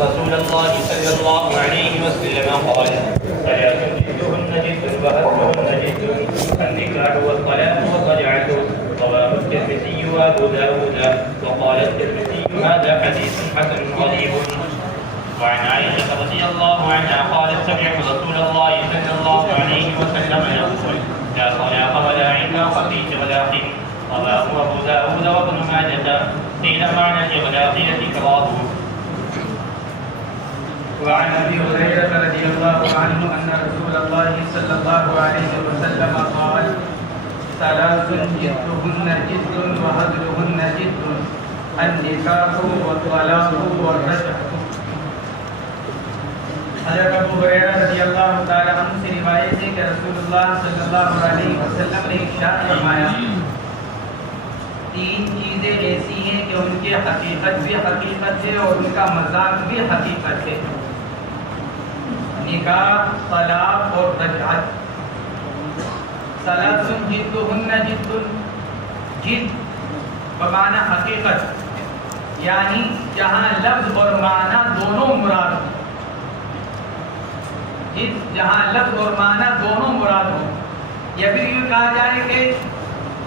رسول الله صلى الله عليه وسلم قال ثلاث جدهن جد وهزهن جد النكاح والطلاق والرجعة. رواه الترمذي وابو داود. وقال الترمذي هذا حديث حسن غريب. وعن عائشة رضي الله عنها قالت سمعت رسول الله صلى الله عليه وسلم يقول لا طلاق ولا عتاق في إغلاق. رواه أبو داود وابن ماجه. قيل معنى الإغلاق الإكراه. وعن ابي هريره رضي الله عنه ان رسول الله صلى الله عليه وسلم قال ثلاث جدهن جد وهزلهن جد النكاح والطلاق والرجعة. حضرت ابو ہریرہ رضی اللہ تعالی عنہ سے روایت ہے کہ رسول اللہ صلی اللہ علیہ وسلم نے ارشاد فرمایا تین چیزیں ایسی ہیں کہ ان کی حقیقت بھی حقیقت ہے اور ان کا مذاق بھی حقیقت ہے: نکاح، طلاق اور رجعت. ثلاث جدہن جد، جد بمعنی حقیقت، یعنی جہاں لفظ اور معنی دونوں مراد ہوں. جد جہاں لفظ اور معنی دونوں مراد ہوں. یا پھر یوں کہا جائے کہ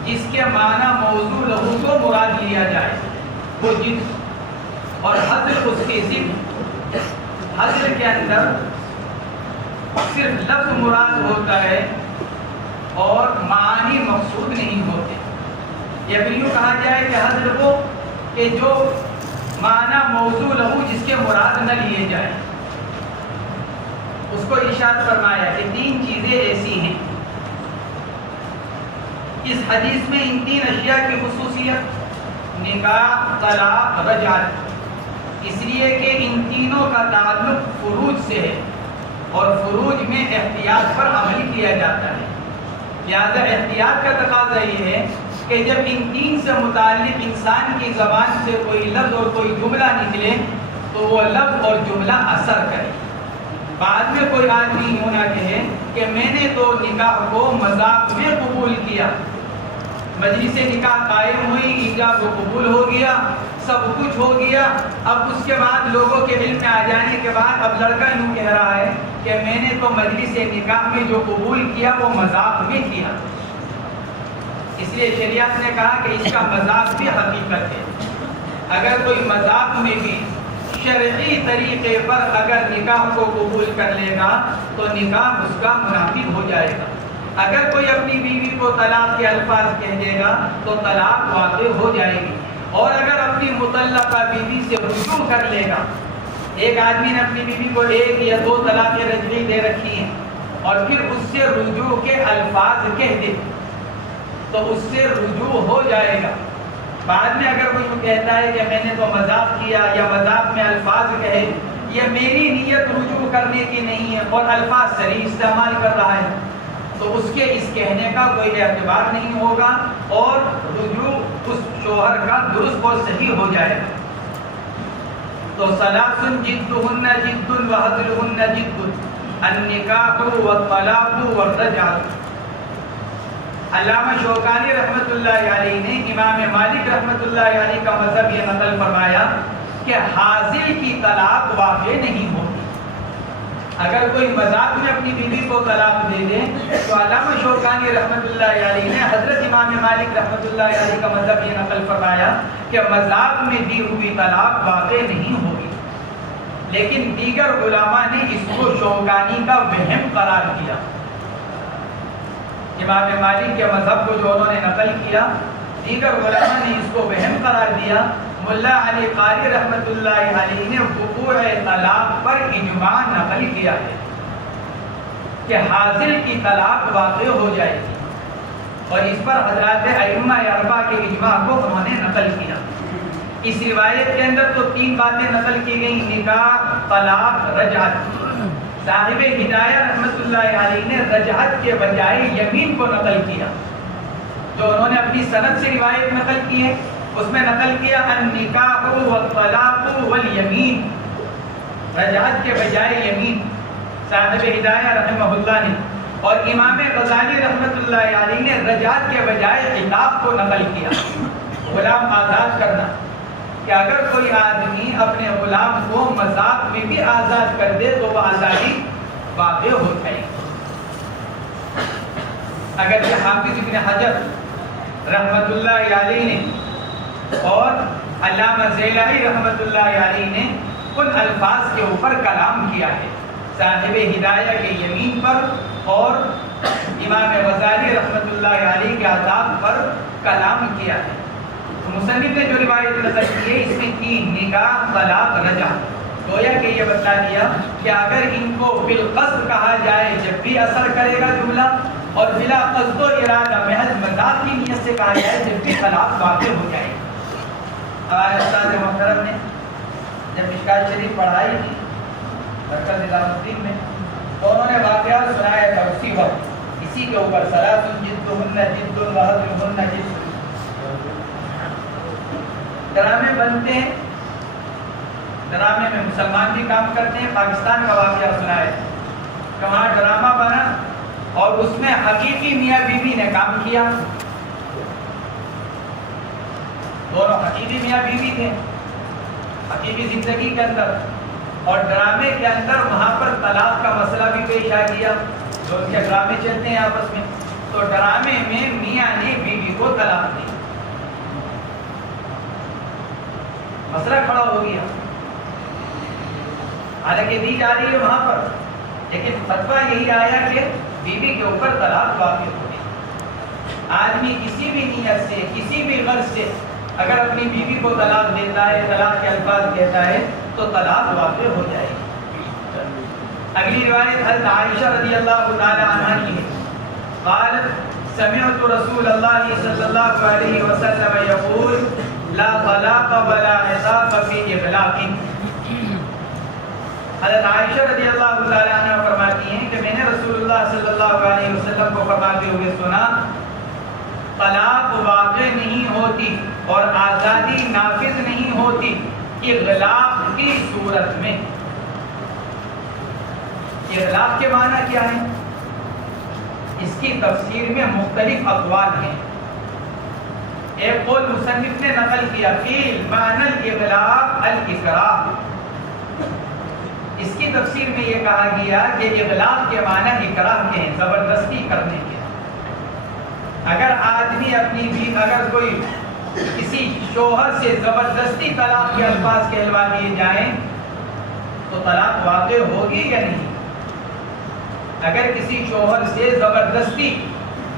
جس کے معنی موضوع لہو کو مراد لیا جائے وہ جد. اور حضر اس کی ضد. حضر کے اندر صرف لفظ مراد ہوتا ہے اور معانی مقصود نہیں ہوتے. یا پھر یوں کہا جائے کہ حضر وہ کہ جو معنی موضوع لہو جس کے مراد نہ لیے جائے. اس کو ارشاد فرمایا کہ تین چیزیں ایسی ہیں. اس حدیث میں ان تین اشیاء کی خصوصیت نکاح، طلاق، رجعت، اس لیے کہ ان تینوں کا تعلق فروج سے ہے اور فروج میں احتیاط پر عمل کیا جاتا ہے. لہذا احتیاط کا تقاضا یہ ہے کہ جب ان تین سے متعلق انسان کی زبان سے کوئی لفظ اور کوئی جملہ نکلے تو وہ لفظ اور جملہ اثر کرے. بعد میں کوئی آدمی یوں نہ کہے کہ میں نے تو نکاح کو مذاق میں قبول کیا، مجلس نکاح قائم ہوئی، ایجاب و قبول ہو گیا، سب کچھ ہو گیا. اب اس کے بعد لوگوں کے علم میں آ جانے کے بعد اب لڑکا یوں کہہ رہا ہے کہ میں نے تو مجلس نکاح میں جو قبول کیا وہ مذاق میں کیا. اس لیے شریعت نے کہا کہ اس کا مذاق بھی حقیقت ہے. اگر کوئی مذاق میں بھی شرعی طریقے پر اگر نکاح کو قبول کر لے گا تو نکاح اس کا منعقد ہو جائے گا. اگر کوئی اپنی بیوی کو طلاق کے الفاظ کہہ دے گا تو طلاق واقع ہو جائے گی. اور اگر اپنی مطلقہ بیوی سے رجوع کر لے گا، ایک آدمی نے اپنی بیوی کو 1 یا 2 طلاق رجعی دے رکھی ہیں اور پھر اس سے رجوع کے الفاظ کہہ دے تو اس سے رجوع ہو جائے گا. بعد میں اگر کوئی کہتا ہے کہ میں نے تو مذاق کیا یا مذاق میں الفاظ کہے، یہ میری نیت رجوع کرنے کی نہیں ہے اور الفاظ صحیح استعمال کر رہا ہے تو اس کے اس کہنے کا کوئی اعتبار نہیں ہوگا اور رجوع اس شوہر کا درست اور صحیح ہو جائے گا. تو ثلاث جدہن جد وہزلہن جد النکاح والطلاق والرجعہ. علامہ شوکانی رحمۃ اللہ علیہ نے امام مالک رحمۃ اللہ علیہ کا مذہب یہ نقل فرمایا کہ حاضل کی طلاق واقع نہیں ہوتی. اگر کوئی مذاق میں اپنی بیوی کو طلاق دے دے تو علامہ شوکانی رحمۃ اللہ علیہ نے حضرت امام مالک رحمۃ اللہ علیہ کا مذہب یہ نقل فرمایا کہ مذاق میں دی ہوئی طلاق واقع نہیں ہوگی. لیکن دیگر علماء نے اس کو شوکانی کا وہم قرار دیا. امام مالک کے مذہب کو جو انہوں نے نقل کیا، دیگر علماء نے اس کو وہم قرار دیا. ملا علی قاری رحمۃ اللہ علیہ نے وقوع طلاق پر اجماع نقل کیا ہے کہ حاضل کی طلاق واقع ہو جائے گی اور اس پر حضرات ائمہ اربعہ کے اجماع کو انہوں نے نقل کیا. اس روایت کے اندر تو 3 باتیں نقل کی گئی: نکاح، طلاق، رجعت. صاحب ہدایہ رحمۃ اللہ علیہ نے رجعت کے بجائے یمین کو نقل کیا. جو انہوں نے اپنی سند سے روایت نقل کی ہے اس میں نقل کیا النکاح والطلاق والیمین، رجعت کے بجائے یمین. صاحب ہدایہ رحمہ اللہ نے اور امام غزالی رحمۃ اللہ علیہ نے رجعت کے بجائے عتاق کو نقل کیا، غلام آزاد کرنا. کہ اگر کوئی آدمی اپنے غلام کو مذاق میں بھی آزاد کر دے تو وہ آزادی واقع ہو جائے گی۔ اگر کہ حافظ ابن حجر رحمت اللہ علیہ نے اور علامہ زیلعی رحمت اللہ علیہ نے ان الفاظ کے اوپر کلام کیا ہے، صاحب ہدایہ کے یمین پر اور امام غزالی رحمت اللہ علیہ کے عذاب پر کلام کیا ہے۔ مصنف نے جو روایت نقل کی ہے اس میں 3 نکاح، طلاق، رجع، گویا کہ یہ بتا دیا کہ اگر ان کو بالقصد کہا جائے جب بھی اثر کرے گا جملہ، اور بلا قصد و ارادہ محض مذاق کی نیت سے کہا جائے جب بھی طلاق واقع ہو جائے گی۔ ہمارے استاد محترم نے جب مشکات شریف پڑھائی تھی مرکز نظام الدین میں تو انہوں نے واقعات سنایا تھا اسی وقت اسی کے اوپر ثلاث جدہن جد وہدہن جد۔ ڈرامے بنتے ہیں، ڈرامے میں مسلمان بھی کام کرتے ہیں۔ پاکستان کا واقعہ سنایا کہ وہاں ڈرامہ بنا اور اس میں حقیقی میاں بیوی نے کام کیا، دونوں حقیقی میاں بیوی تھے حقیقی زندگی کے اندر، اور ڈرامے کے اندر وہاں پر طلاق کا مسئلہ بھی پیش آ گیا۔ جو ان کے ڈرامے چلتے ہیں آپس میں، تو ڈرامے میں میاں نے بیوی کو طلاق دی، مسئلہ کھڑا ہو گیا، حالانکہ دی جا رہی ہے وہاں پر، لیکن فتویٰ یہی آیا کہ بیوی کے اوپر طلاق واقع ہو گئی۔ آدمی کسی بھی نیت سے کسی بھی غرض سے اگر اپنی بیوی کو طلاق دیتا ہے، طلاق کے الفاظ کہتا ہے تو طلاق واقع ہو جائے گی۔ اگلی روایت حضرت عائشہ رضی اللہ تعالی عنہا کی ہے، قالت سمعت رسول اللہ صلی اللہ علیہ وسلم یقول لا طلاق ولا عتاق فی اغلاق۔ حضرت عائشہ رضی اللہ تعالی عنہ فرماتی ہیں کہ میں نے رسول اللہ صلی اللہ علیہ وسلم کو فرماتے ہوئے سنا، طلاق واقع نہیں ہوتی اور آزادی نافذ نہیں ہوتی اغلاق کی صورت میں۔ اغلاق کے معنی کیا ہے؟ اس کی تفسیر میں مختلف اقوال ہیں۔ ایک قول مصنف نے نقل کیا، قیل معنی الاغلاق الاکراہ، اس کی تفسیر میں یہ کہا گیا کہ اغلاق کے معنی اکراہ کے ہیں، زبردستی کرنے کے۔ اگر آدمی اگر کوئی کسی شوہر سے زبردستی طلاق کے الفاظ کہلوا دیے جائیں تو طلاق واقع ہوگی یا نہیں؟ اگر کسی شوہر سے زبردستی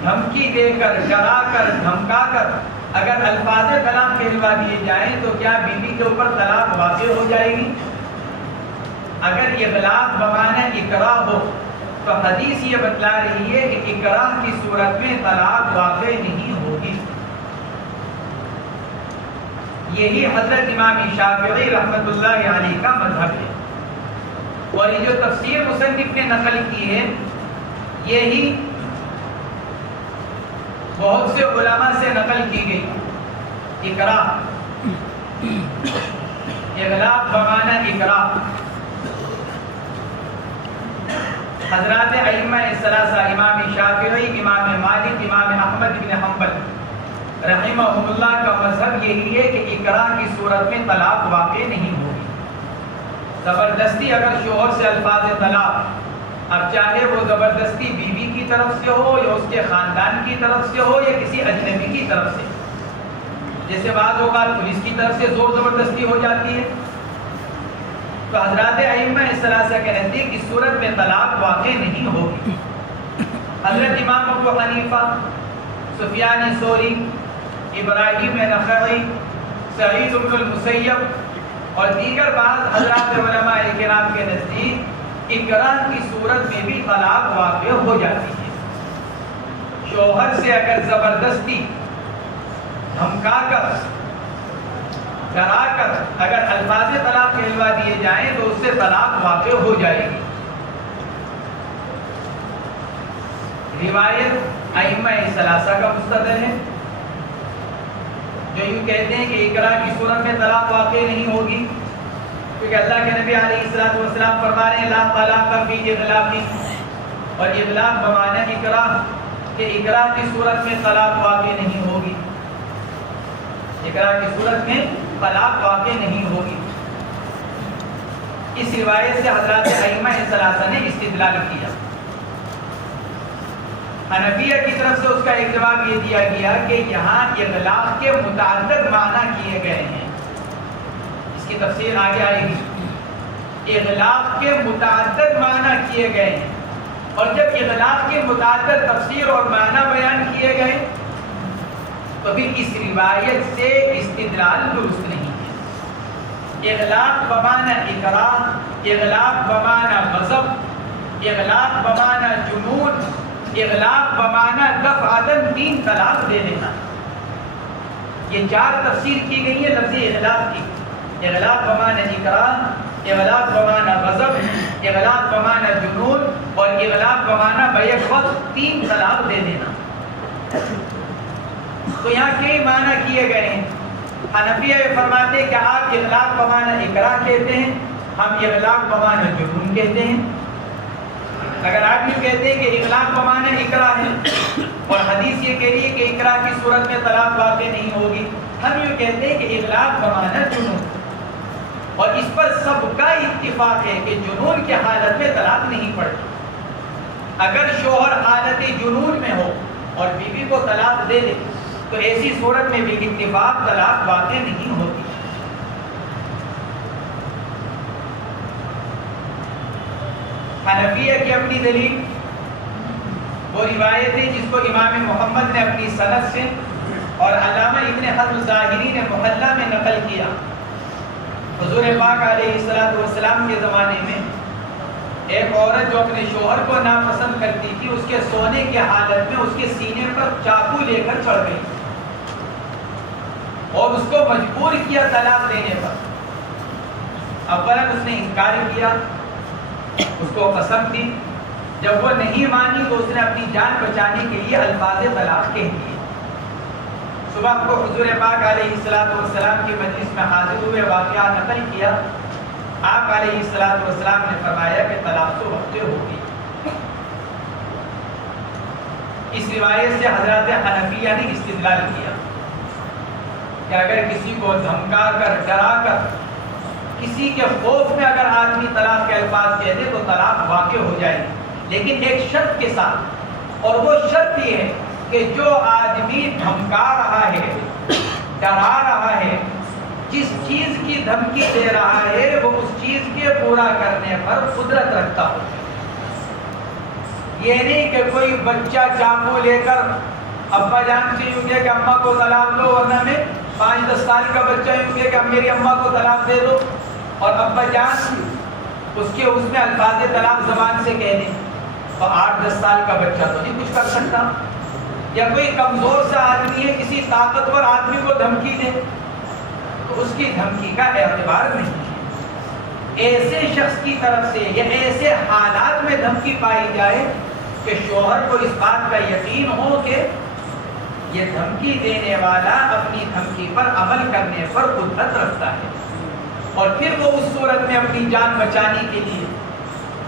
دھمکی دے کر، ڈرا کر، دھمکا کر اگر الفاظ طلاق کہلوا دیے جائیں تو کیا بیوی کے اوپر طلاق واقع ہو جائے گی؟ اگر اغلاق بمعنی اکراہ ہو تو حدیث یہ بتلا رہی ہے کہ اکراہ کی صورت میں طلاق واقع نہیں ہوگی۔ یہی حضرت امام شافعی رحمت اللہ علیہ کا مذہب ہے، اور یہ جو تفسیر مصنف نے نقل کی ہے یہی بہت سے علماء سے نقل کی گئی۔ اکراہ، اغلاق بمعنی اکراہ، حضرات ائمہ الثلاثہ امام شافعی، امام مالک، امام احمد بن حنبل رحمہم اللہ کا مذہب یہی ہے کہ اکراہ کی صورت میں طلاق واقع نہیں ہوگی۔ زبردستی اگر شوہر سے الفاظ طلاق، اب چاہے وہ زبردستی بیوی کی طرف سے ہو یا اس کے خاندان کی طرف سے ہو یا کسی اجنبی کی طرف سے، جیسے بعض اوقات پولیس کی طرف سے زور زبردستی ہو جاتی ہے، تو حضرات ائمہ الثلاثہ کے نزدیک اس صورت میں طلاق واقع نہیں ہوگی۔ حضرت امام ابو حنیفہ، سفیان ثوری، ابراہیم نخعی، سعید بن المسیب اور دیگر بعض حضرات علماء کرام کے نزدیک اکراہ کی صورت میں بھی طلاق واقع ہو جاتی ہے۔ شوہر سے اگر زبردستی دھمکا کر، ڈرا کر اگر الفاظ طلاق کہلوا دیے جائیں تو اس سے طلاق واقع ہو جائے گی۔ روایت ائمہ ثلاثہ کا مستدل ہے جو یوں کہتے ہیں کہ اکراہ کی صورت میں طلاق واقع نہیں ہوگی، کیونکہ اللہ کے نبی علیہ الصلوۃ والسلام فرما رہے ہیں لا طلاق فی اغلاق، اور اغلاق بمعنی اکراہ، کہ اکراہ کی صورت میں طلاق واقع نہیں ہوگی، اکراہ کی صورت میں طلاق واقع نہیں ہوگی۔ اس روایت سے حضرات ائمہ ثلاثہ نے استدلال کیا۔ حنفیہ کی طرف سے اس کا ایک جواب یہ دیا گیا کہ یہاں اغلاق کے متعدد معنی کیے گئے ہیں، اس کی تفسیر آگے آئے گی۔ اغلاق کے متعدد معنی کیے گئے ہیں، اور جب اغلاق کے متعدد تفسیر اور معنی بیان کیے گئے تو پھر اس روایت سے استدلال درست نہیں ہے۔ اغلاق بمعنی اکراه، اغلاق بمعنی غضب، اغلاق بمعنی جنون، اغلاق بمعنی دفعتاً 3 طلاق دے دینا، یہ 4 تفسیر کی گئی ہے لفظ اغلاق کی۔ اغلاق بمعنی اکراه، اغلاق بمعنی غضب، اغلاق بمعنی جنون، اور اغلاق بمعنی بیک وقت 3 طلاق دے دینا۔ تو یہاں کئی معنی کیے گئے ہیں۔ حنفیہ یہ فرماتے ہیں کہ آپ اغلاق بمعنی اکراہ کہتے ہیں، ہم اغلاق بمعنی جنون کہتے ہیں۔ اگر آپ یہ کہتے ہیں کہ اغلاق بمعنی اکراہ ہے اور حدیث یہ کہہ رہی ہے کہ اکراہ کی صورت میں طلاق واقع نہیں ہوگی، ہم یہ کہتے ہیں کہ اغلاق بمعنی جنون، اور اس پر سب کا اتفاق ہے کہ جنون کی حالت میں طلاق نہیں پڑتی۔ اگر شوہر حالت جنون میں ہو اور بیوی کو طلاق دے دے تو ایسی صورت میں بھی اتفاق طلاق واقع نہیں ہوتی۔ حنفیہ کی اپنی دلیل وہ روایت ہے جس کو امام محمد نے اپنی سند سے اور علامہ ابن حزم ظاہری نے محلہ میں نقل کیا۔ حضور پاک علیہ السلام کے زمانے میں ایک عورت جو اپنے شوہر کو ناپسند کرتی تھی، اس کے سونے کی حالت میں اس کے سینے پر چاقو لے کر چڑھ گئی اور اس کو مجبور کیا طلاق دینے پر۔ اولا اس نے انکار کیا، اس کو قسم دی، جب وہ نہیں مانی تو اس نے اپنی جان بچانے کے لیے الفاظ طلاق کہہ دیے۔ صبح کو حضور پاک علیہ السلام کی مجلس میں حاضر ہوئے، واقعہ نقل کیا۔ آپ علیہ السلام نے فرمایا کہ طلاق تو وقت ہوگی۔ اس روایت سے حضرات حنفیہ نے استدلال کیا کہ اگر کسی کو دھمکا کر، ڈرا کر، کسی کے خوف میں اگر آدمی طلاق کے الفاظ کہہ دے تو طلاق واقع ہو جائے گی، لیکن ایک شرط کے ساتھ، اور وہ شرط یہ ہے کہ جو آدمی دھمکا رہا ہے، ڈرا رہا ہے، جس چیز کی دھمکی دے رہا ہے وہ اس چیز کے پورا کرنے پر قدرت رکھتا ہو۔ یہ نہیں کہ کوئی بچہ چاقو لے کر ابا جان سے یوں کہ اماں کو طلاق دو، ورنہ میں 5-10 سال کا بچہ یوں کہ میری اماں کو طلاق دے دو، اور ابا جان اس میں الفاظ طلاق زبان سے کہہ دیں، تو 8-10 سال کا بچہ تو نہیں کچھ کر سکتا۔ یا کوئی کمزور سا آدمی ہے، کسی طاقتور آدمی کو دھمکی دے تو اس کی دھمکی کا اعتبار نہیں ہے۔ ایسے شخص کی طرف سے یا ایسے حالات میں دھمکی پائی جائے کہ شوہر کو اس بات کا یقین ہو کہ یہ دھمکی دینے والا اپنی دھمکی پر عمل کرنے پر قدرت رکھتا ہے، اور پھر وہ اس صورت میں اپنی جان بچانے کے لیے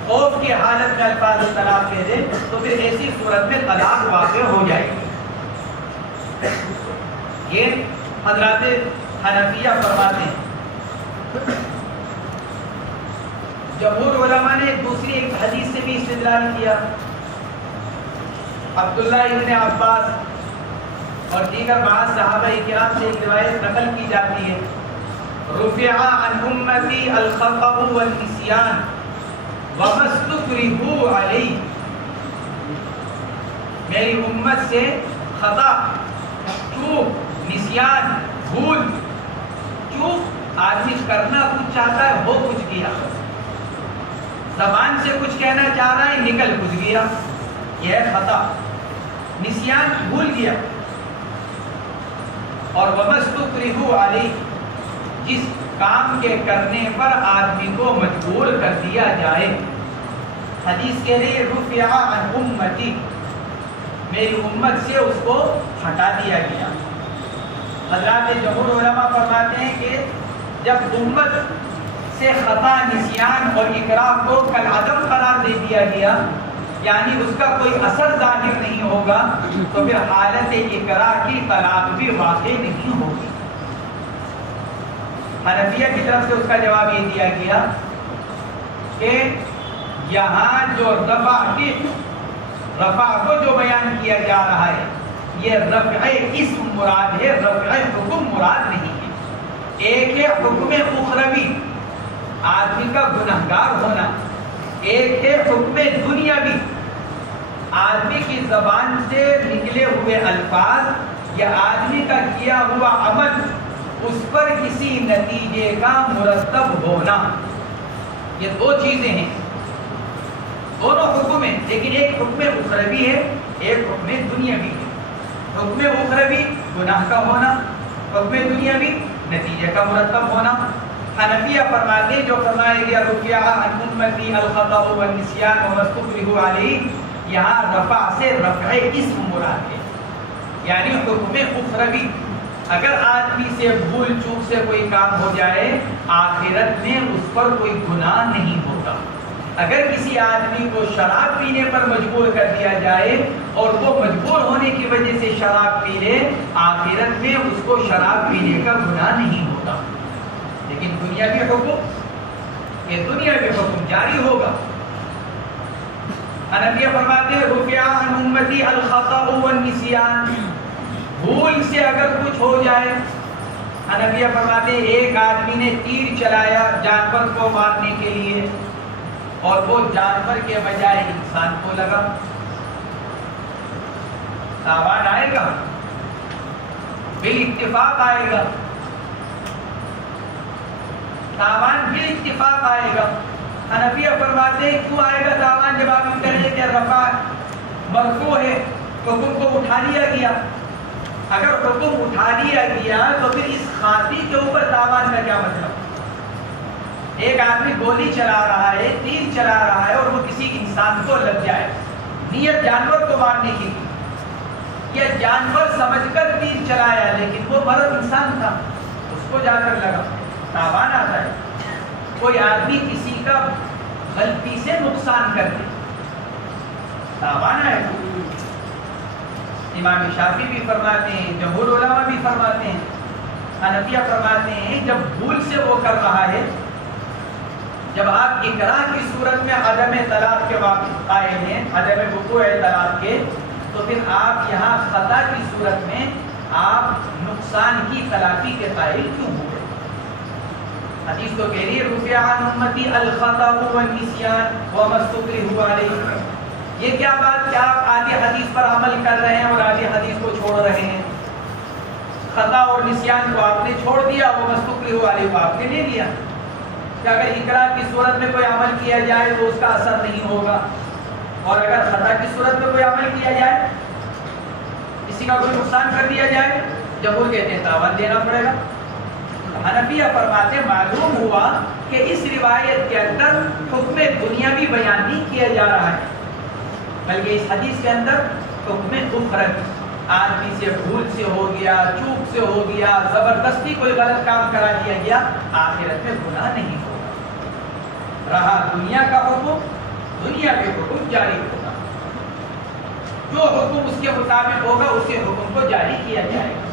خوف کی حالت میں الفاظ طلاق دے دے تو پھر ایسی صورت میں طلاق واقع ہو جائے گی۔ یہ حضرات حنفیہ فرماتے ہیں۔ جمہور علماء نے دوسری ایک حدیث سے بھی استدلال کیا۔ عبداللہ ابن عباس اور دیگر بعض صحابہ کرام سے ایک روایت نقل کی جاتی ہے، رفع عن امتی الخطأ والنسیان وما استکرہوا علیہ، میری امت سے خطا، چوک، نسیان، بھول، چوک آدمی کرنا کچھ چاہتا ہے، ہو کچھ گیا، زبان سے کچھ کہنا چاہ رہا ہے، نکل کچھ گیا، یہ ہے خطا۔ نسیان، بھول گیا، اور وما استکرہوا علیہ، جس کام کے کرنے پر آدمی کو مجبور کر دیا جائے۔ حدیث کہہ رہی ہے رفع عن امتی، میری امت سے اس کو ہٹا دیا گیا۔ حضرات جمہور علماء فرماتے ہیں کہ جب امت سے خطا، نسیان اور اکراہ کو کالعدم قرار دے دیا گیا، یعنی اس کا کوئی اثر ظاہر نہیں ہوگا، تو پھر حالت اکراہ کی طلاق بھی واقع نہیں ہوگی۔ حنفیہ کی طرف سے اس کا جواب یہ دیا گیا کہ یہاں جو رفع کو جو بیان کیا جا رہا ہے یہ رفع اسم مراد ہے، رفع حکم مراد نہیں ہے۔ ایک ہے حکم اخروی آدمی کا گنہگار ہونا، ایک ہے حکم دنیاوی آدمی کی زبان سے نکلے ہوئے الفاظ یا آدمی کا کیا ہوا عمل اس پر کسی نتیجے کا مرتب ہونا۔ یہ دو چیزیں ہیں، دونوں حکم ہیں، لیکن ایک حکم اخروی ہے، ایک حکم دنیاوی ہے۔ حکم اخروی گناہ کا ہونا، حکم دنیاوی نتیجے کا مرتب ہونا۔ حنفیہ فرماتے ہیں جو فرمایا گیا رفع عن امتی الخطأ والنسیان وما استکرہوا علیہ، یہاں رفع سے رفع اسم مراد ہے، یعنی حکم اخروی۔ اگر آدمی سے بھول چوک سے کوئی کام ہو جائے آخرت میں اس پر کوئی گناہ نہیں ہوگا۔ اگر کسی آدمی کو شراب پینے پر مجبور کر دیا جائے اور وہ مجبور ہونے کی وجہ سے شراب پی لے آخرت میں اس کو شراب پینے کا گناہ نہیں ہوگا۔ لیکن دنیاوی حکم، یہ دنیاوی حکم جاری ہوگا۔ حنفیہ فرماتے ہیں رفع عن امتی الخطأ والنسیان، بھول سے اگر کچھ ہو جائے، حنفیہ فرماتے ہیں ایک آدمی نے تیر چلایا جانور کو مارنے کے لیے اور وہ جانور کے بجائے انسان کو لگا، تاوان آئے گا؟ بالاتفاق آئے گا، تاوان بالاتفاق آئے گا۔ حنفیہ فرماتے ہیں کیوں آئے گا تاوان؟ جب آپ کہیں کہ رفع مرفوع ہے، حکم کو اٹھا لیا گیا، اگر حکم اٹھا لیا گیا تو پھر اس خاطی کے اوپر تاوان کا کیا مطلب؟ ایک آدمی گولی چلا رہا ہے، تیر چلا رہا ہے اور وہ کسی انسان کو لگ جائے، نیت جانور کو مارنے کی، یا جانور سمجھ کر تیر چلایا لیکن وہ مرد انسان تھا، اس کو جا کر لگا، تاوان آتا ہے۔ کوئی آدمی کسی کا غلطی سے نقصان کر دے، تاوان آئے گا۔ امام شافعی بھی فرماتے ہیں، جمہور علماء بھی فرماتے ہیں، حنفیہ فرماتے ہیں جب بھول سے وہ کر رہا ہے، جب آپ اکراہ کی صورت میں عدم طلاق کے قائل ہیں، عدم وقوع طلاق کے، تو پھر آپ یہاں خطا کی صورت میں آپ نقصان کی تلافی کے قائل کیوں ہو گئے؟ حدیث تو کہہ رہی ہے رفع عن امتی الخطأ والنسیان وما استکرہوا علیہ۔ یہ کیا بات کہ آپ آدھی حدیث پر عمل کر رہے ہیں اور آدھی حدیث کو چھوڑ رہے ہیں؟ خطا اور نسیان کو آپ نے چھوڑ دیا، وہ مستقرہ علیہ کو آپ نے لے لیا کہ اگر اقرار کی صورت میں کوئی عمل کیا جائے تو اس کا اثر نہیں ہوگا، اور اگر خطا کی صورت میں کوئی عمل کیا جائے، کسی کا کوئی نقصان کر دیا جائے، جمہور کہتے ہیں تاوان دینا پڑے گا۔ حنفیہ فرماتے معلوم ہوا کہ اس روایت کے اندر حکم دنیاوی بیان نہیں کیا جا رہا ہے، بلکہ اس حدیث کے اندر حکم اخروی، آدمی سے بھول سے ہو گیا، چوک سے ہو گیا، زبردستی کوئی غلط کام کرا دیا گیا، آخرت میں گناہ نہیں ہوگا۔ رہا دنیا کا حکم، دنیا کے حکم جاری ہوگا، جو حکم اس کے مطابق ہوگا اسی حکم کو جاری کیا جائے گا۔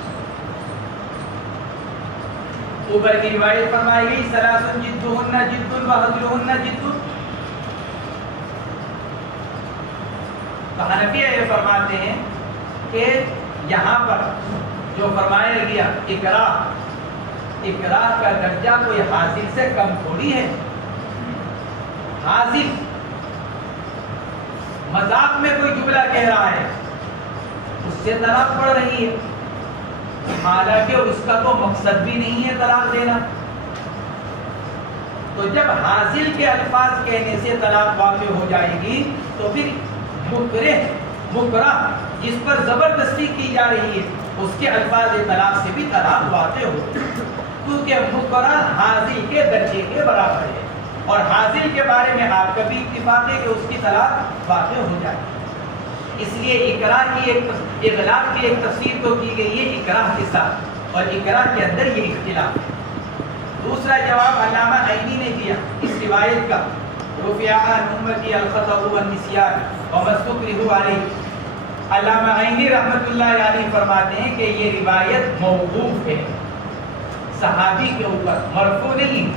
اوپر کی روایت فرمائی گئی ثلاث جدہن جد وہزلہن جد۔ تو حنفیہ یہ فرماتے ہیں کہ یہاں پر جو فرمایا گیا اقرار کا درجہ کوئی حاصل سے کم تھوڑی ہے۔ حاصل مذاق میں کوئی جملہ کہہ رہا ہے، اس سے طلاق پڑ رہی ہے، حالانکہ اس کا تو مقصد بھی نہیں ہے طلاق دینا۔ تو جب حاصل کے الفاظ کہنے سے طلاق واقع ہو جائے گی تو پھر مکرہ جس پر زبردستی کی جا رہی ہے اس کے الفاظ طلاق سے بھی طلاق واقع ہو، کیونکہ مکرہ حاصل کے درجے کے برابر ہے، اور حاصل کے بارے میں آپ کا بھی اتفاق ہے کہ اس کی طلاق واقع ہو جائے۔ اس لیے اقرار کی اغلاق کی ایک تفسیر تو کی گئی ہے اقرار کے ساتھ، اور اقرار کے اندر یہ اختلاف ہے۔ دوسرا جواب علامہ عینی نے دیا اس روایت کا، رفع عن امتی الخطأ والنسیان وما استکرہوا علیہ۔ علامہ عینی رحمۃ اللہ علیہ فرماتے ہیں کہ یہ روایت موقوف ہے، صحابی کے اوپر، مرفوع نہیں،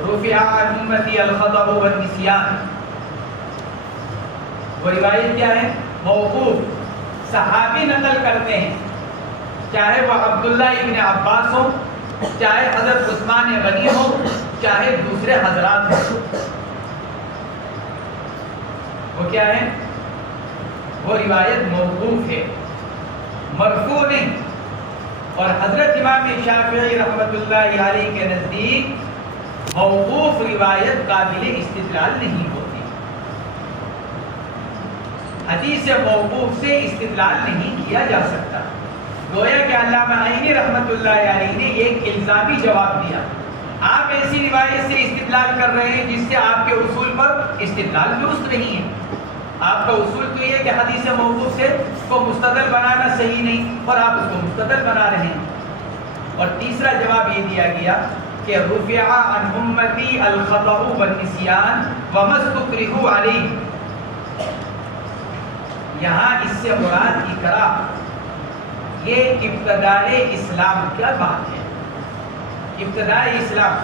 رفع عن امتی الخطأ والنسیان، وہ روایت کیا ہے؟ موقوف، صحابی نقل کرتے ہیں، چاہے وہ عبداللہ ابن عباس ہو، چاہے حضرت عثمان غنی ہو، چاہے دوسرے حضرات ہوں، وہ کیا ہے؟ وہ روایت موقوف ہے، مرفوع نہیں۔ اور حضرت امام شافعی رحمۃ اللہ علیہ کے نزدیک موقوف روایت قابل استدلال نہیں ہوتی، حدیث موقوف سے استدلال نہیں کیا جا سکتا۔ گویا کہ علامہ عینی رحمۃ اللہ علیہ نے ایک الزامی جواب دیا، آپ ایسی روایت سے استدلال کر رہے ہیں جس سے آپ کے اصول پر استدلال درست نہیں ہے، آپ کا اصول تو یہ کہ حدیث موقوف سے کو مستدل بنانا صحیح نہیں، اور آپ اس کو مستدل بنا رہے ہیں۔ اور تیسرا جواب یہ دیا گیا کہ رفع عن امتی الخطأ والنسیان وما استکرہوا علیہ، یہاں اس سے مراد اقرار، یہ ابتداء اسلام کیا بات ہے؟ ابتداء اسلام،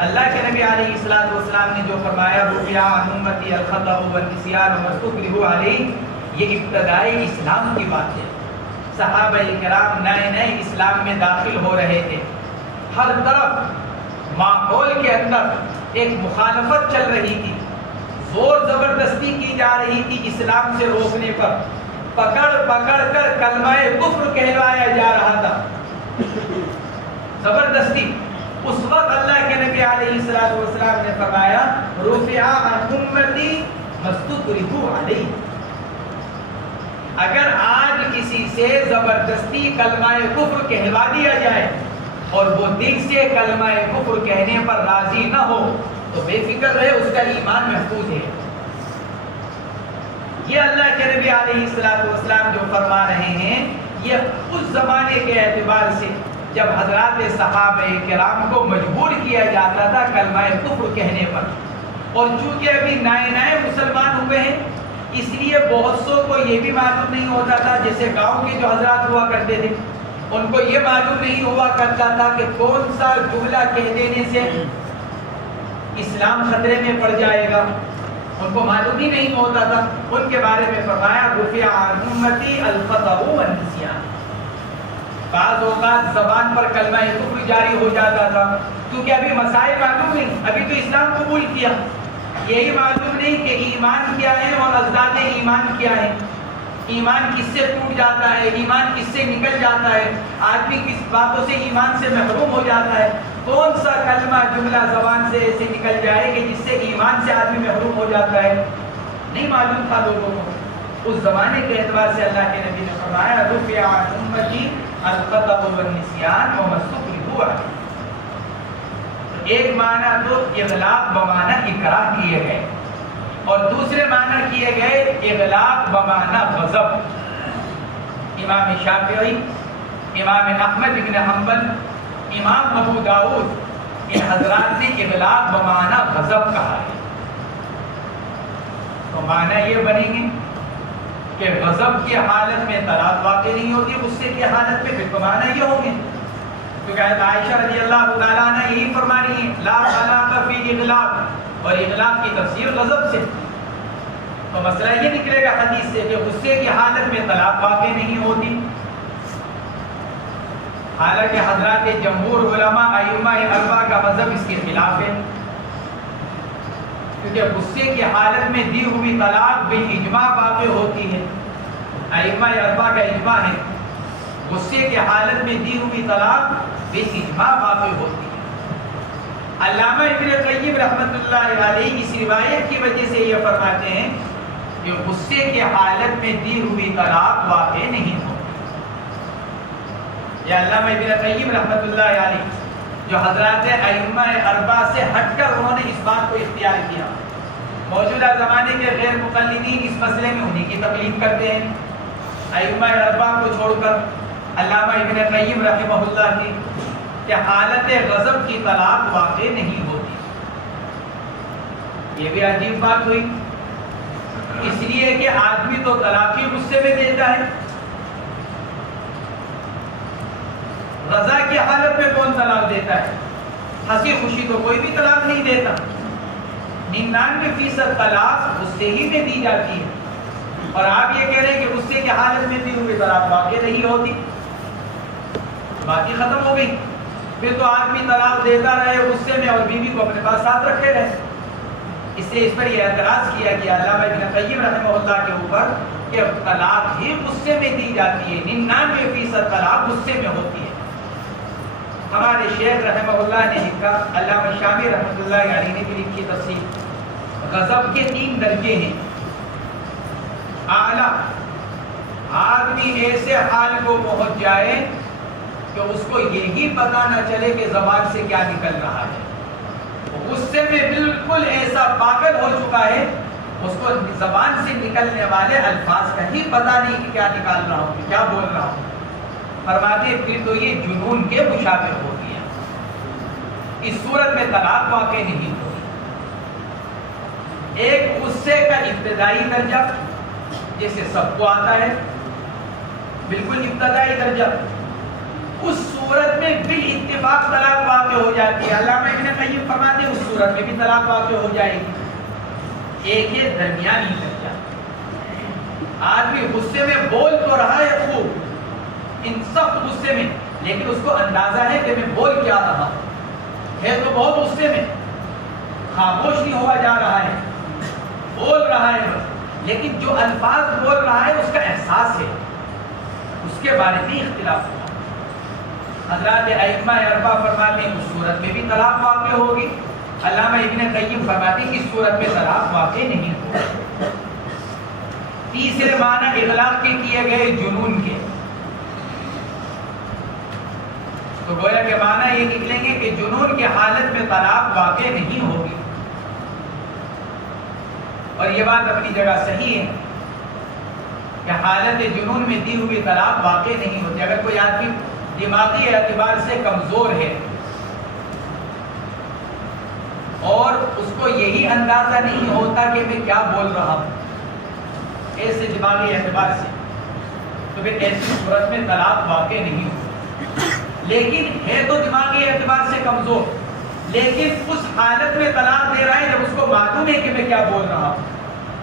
اللہ کے نبی علیہ السلام نے جو فرمایا رفع عن امتی الخطأ والنسیان وما استکرہوا علیہ، یہ ابتدائی اسلام کی بات ہے۔ صحابہ کرام نئے نئے اسلام میں داخل ہو رہے تھے، ہر طرف ماحول کے اندر ایک مخالفت چل رہی تھی، زور زبردستی کی جا رہی تھی اسلام سے روکنے پر، پکڑ پکڑ کر کلمہ کفر کہلوایا جا رہا تھا زبردستی۔ اس وقت اللہ کے نبی علیہ السلام نے فرمایا رفع عن امتی ما استکرہوا علیہ، اگر آج کسی سے زبردستی کلمہ کفر کہلوا دیا جائے اور وہ دل سے کلمہ کفر کہنے پر راضی نہ ہو تو بے فکر رہے، اس کا ایمان محفوظ ہے۔ یہ اللہ کے نبی علیہ السلام جو فرما رہے ہیں، یہ اس زمانے کے اعتبار سے جب حضرات صحابہ کرام کو مجبور کیا جاتا تھا کلمہ کفر کہنے پر، اور چونکہ ابھی نئے نئے مسلمان ہوئے ہیں اس لیے بہت سو کو یہ بھی معلوم نہیں ہوتا تھا، جیسے گاؤں کے جو حضرات ہوا کرتے تھے ان کو یہ معلوم نہیں ہوا کرتا تھا کہ کون سا جملہ کہہ دینے سے اسلام خطرے میں پڑ جائے گا، ان کو معلوم ہی نہیں ہوتا تھا۔ ان کے بارے میں فرمایا رفع عن امتی الخطأ والنسیان، بعض اوقات زبان پر کلمہ کفر جاری ہو جاتا تھا کیونکہ ابھی مسائل معلوم نہیں، ابھی تو اسلام قبول کیا، یہی معلوم نہیں کہ ایمان کیا ہے اور ازداد ایمان کیا ہے، ایمان کس سے ٹوٹ جاتا ہے، ایمان کس سے نکل جاتا ہے، آدمی کس باتوں سے ایمان سے محروم ہو جاتا ہے، کون سا کلمہ جملہ زبان سے ایسے نکل جائے کہ جس سے ایمان سے آدمی محروم ہو جاتا ہے، نہیں معلوم تھا لوگوں کو۔ اس زمانے کے اعتبار سے اللہ کے نبی نے فرمایا رفع عن امتی الخطأ والنسیان وما استکرہوا علیہ۔ ایک معنی تو اغلاق بمعنی اکراہ کیے گئے، اور دوسرے معنی کیے گئے اغلاق بمعنی غضب۔ امام شافعی، امام احمد بن حنبل، امام ابو داؤد، ان حضرات نے اغلاق بمعنی غضب کہا ہے۔ تو معنی یہ بنیں گے کہ غضب کی حالت میں طلاق واقع نہیں ہوتی، غصے کی حالت میں پھر معنی یہ ہوں گے، کیونکہ عائشہ رضی اللہ تعالیٰ نے یہی فرما رہی ہے لا طلاق فی اغلاق، اور اغلاق کی تفسیر غضب سے۔ تو مسئلہ یہ نکلے گا حدیث سے کہ غصے کی حالت میں طلاق واقع نہیں ہوتی، حالانکہ حضرات جمہور علماء ائمہ اربعہ کا مذہب اس کے خلاف ہے، کیونکہ غصے کی حالت میں دی ہوئی طلاق بالاجماع واقع ہوتی ہے، ائمہ اربعہ کا اجماع ہے، غصے کی حالت میں دی ہوئی طلاق بالاجماع واقع ہوتی ہے۔ علامہ ابن قیم رحمۃ اللہ علیہ اس روایت کی وجہ سے یہ فرماتے ہیں کہ غصے کی حالت میں دی ہوئی طلاق واقع نہیں ہوتی۔ یہ علامہ ابن قیم رحمۃ اللہ علیہ جو حضرات ائمہ اربعہ سے ہٹ کر انہوں نے اس بات کو اختیار کیا، موجودہ زمانے کے غیر مقلدین اس مسئلے میں انہیں کی تقلید کرتے ہیں، ائمہ اربعہ کو چھوڑ کر علامہ ابن قیم رحمہ اللہ کی کہ حالت غضب کی طلاق واقع نہیں ہوتی۔ یہ بھی عجیب بات ہوئی، اس لیے کہ آدمی تو طلاق ہی غصے میں دیتا ہے، رضا کی حالت میں کون طلاق دیتا ہے؟ ہنسی خوشی تو کوئی بھی طلاق نہیں دیتا۔ 99% طلاق غصے ہی میں دی جاتی ہے، اور آپ یہ کہہ رہے ہیں کہ غصے کی حالت میں دی ہوئی طلاق واقع نہیں ہوتی، باقی ختم ہو گئی۔ پھر تو آدمی طلاق دیتا رہے غصے میں اور بیوی کو اپنے پاس ساتھ رکھے رہے۔ اس سے اس پر یہ اعتراض کیا گیا علامہ ابن قیم رحمہ اللہ کے اوپر کہ طلاق ہی غصے میں دی جاتی ہے، 99% طلاق غصے میں ہوتی ہے۔ ہمارے شیخ رحمہ اللہ نے لکھا، علامہ شامی رحمۃ اللہ علیہ نے بھی لکھی تفسیر، غضب کے 3 درجے ہیں۔ اعلیٰ، آدمی ایسے حال کو پہنچ جائے کہ اس کو یہی پتہ نہ چلے کہ زبان سے کیا نکل رہا ہے، غصے میں بالکل ایسا پاگل ہو چکا ہے، اس کو زبان سے نکلنے والے الفاظ کا ہی پتہ نہیں کہ کیا نکال رہا ہوں، کیا بول رہا ہوں۔ فرماتے پھر تو یہ جنون کے مشابہ ہو گیا، اس صورت میں طلاق واقع نہیں ہوئی۔ ایک غصے کا ابتدائی درجہ جیسے سب کو آتا ہے، بالکل ابتدائی درجہ، اس صورت میں بالاتفاق طلاق واقع ہو جاتی ہے۔ علامہ ابن قیم فرماتے ہیں اس صورت میں بھی طلاق واقع ہو جائے گی۔ ایک یہ درمیانی درجہ، آدمی غصے میں بول تو رہا ہے خوب، ان سخت غصے میں، لیکن اس کو اندازہ ہے کہ میں بول کیا رہا ہوں، ہے تو بہت غصے میں، خاموش نہیں ہوا جا رہا ہے، بول رہا ہے بس، لیکن جو الفاظ بول رہا ہے اس کا احساس ہے، اس کے بارے میں اختلاف ہوا۔ حضرات ائمہ اربعہ فرماتے ہیں اس صورت میں بھی طلاق واقع ہوگی، علامہ ابن قیم فرماتے ہیں اس صورت میں طلاق واقع نہیں ہوگی۔ تیسرے معنی اغلاق کے کیے گئے جنون کے، تو گویا کے معنی یہ نکلیں گے کہ جنون کی حالت میں طلاق واقع نہیں ہوگی، اور یہ بات اپنی جگہ صحیح ہے کہ حالت جنون میں دی ہوئی طلاق واقع نہیں ہوتی۔ اگر کوئی آدمی دماغی اعتبار سے کمزور ہے اور اس کو یہی اندازہ نہیں ہوتا کہ میں کیا بول رہا ہوں، ایسے دماغی اعتبار سے، تو پھر ایسی صورت میں طلاق واقع نہیں ہوتی۔ لیکن ہے تو دماغی اعتبار سے کمزور، لیکن اس حالت میں طلاق دے رہا ہے جب اس کو معلوم ہے کہ میں کیا بول رہا ہوں۔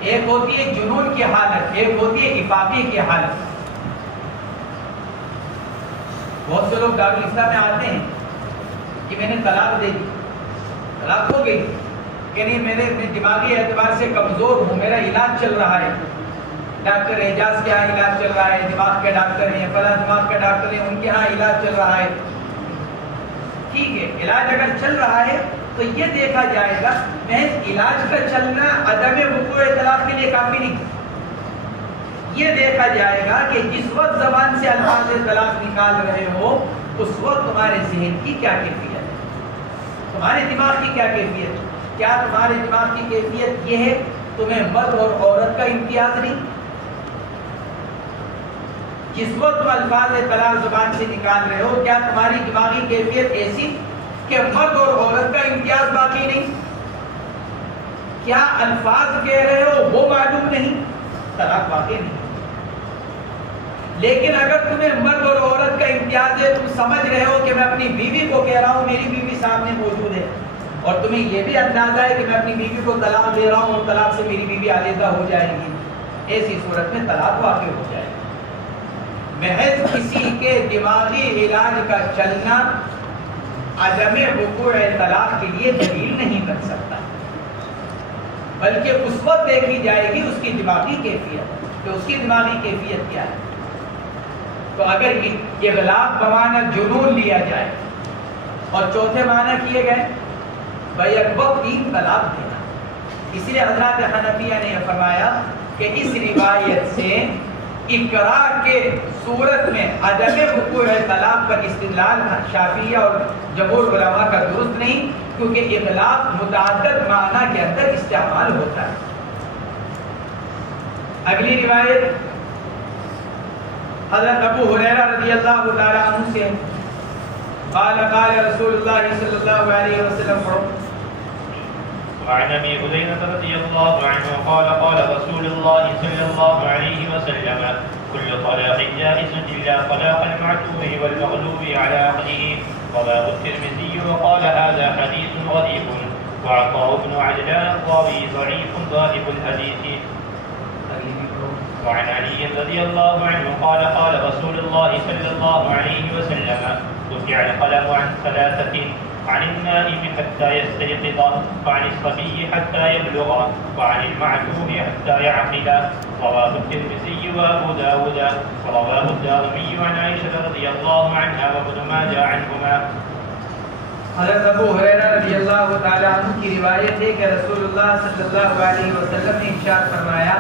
ایک ہوتی ہے جنون کی حالت، ایک ہوتی ہے افاقے کی حالت۔ بہت سے لوگ دارالاسلام میں آتے ہیں کہ میں نے طلاق دے دی، طلاق ہو گئی، کہ نہیں میں دماغی اعتبار سے کمزور ہوں، میرا علاج چل رہا ہے، ڈاکٹر اعجاز کے ہاں علاج چل رہا ہے، دماغ کے ڈاکٹر ہیں، فلاں دماغ کے ڈاکٹر ہیں، ان کے ہاں علاج چل رہا ہے۔ ٹھیک ہے، علاج اگر چل رہا ہے تو یہ دیکھا جائے گا محض علاج کا چلنا عدم وقوع طلاق کے لیے کافی نہیں، یہ دیکھا جائے گا کہ جس وقت زبان سے الفاظ طلاق نکال رہے ہو اس وقت تمہارے ذہن کی کیا کیفیت ہے، تمہارے دماغ کی کیا کیفیت ہے۔ کیا تمہارے دماغ کی کیفیت یہ ہے تمہیں مرد اور عورت کا امتیاز نہیں؟ جس وقت تم الفاظ طلاق زبان سے نکال رہے ہو کیا تمہاری دماغی کیفیت ایسی کہ مرد اور عورت کا امتیاز باقی نہیں؟ کیا الفاظ کہہ رہے ہو وہ معلوم نہیں؟ طلاق واقع نہیں۔ لیکن اگر تمہیں مرد اور عورت کا امتیاز ہے، تم سمجھ رہے ہو کہ میں اپنی بیوی کو کہہ رہا ہوں، میری بیوی سامنے موجود ہے، اور تمہیں یہ بھی اندازہ ہے کہ میں اپنی بیوی کو طلاق دے رہا ہوں اور طلاق سے میری بیوی علیحدہ ہو جائے گی، ایسی صورت میں طلاق واقع ہو جائے گی۔ محض کسی کے دماغی علاج کا چلنا عدم وقوع طلاق کے لیے دلیل نہیں بن سکتا، بلکہ اس وقت دیکھی جائے گی اس کی دماغی کیفیت، کہ اس کی دماغی کیفیت کیا ہے۔ تو اگر اغلاق بمعنی جنون لیا جائے اور چوتھے معنی کیے گئے بیک وقت 3 طلاق دینا، اس لیے حضرات حنفیہ نے یہ فرمایا کہ اس روایت سے اقرار کے صورت میں عدم وقوع طلاق پر استدلال شافعیہ اور جمہور علماء کا درست نہیں، کیونکہ اغلاق متعدد معنی کے اندر استعمال ہوتا ہے۔ اگلی روایت حضرت ابو ہریرہ رضی اللہ تعالی عنہ سے، قال قال رسول اللہ صلی اللہ علیہ وسلم، وعن ابي هريره رضي الله عنه قال قال رسول الله صلى الله عليه وسلم كل طلاق جائز الا طلاق المعتوه والمغلوب على عقله. رواه الترمذي وقال هذا حديث غريب. وعطاء بن عجلان الراوي ضعيف ضعيف الحديث. وعن علي رضي الله عنه قال قال رسول الله صلى الله عليه وسلم رفع القلم عن ثلاثة: عن النائم حتى يستيقظ، وعن الصبي حتى يبلغ، وعن المعتوه حتى يعقل. رواه الترمذي وابو داود ورواه الدارمي عن عائشة رضي الله عنها وابن ماجه عنهما. حضرت ابو ہریرہ رضی اللہ تعالی عنہ کی روایت ہے کہ رسول اللہ صلی اللہ علیہ وسلم نے ارشاد فرمایا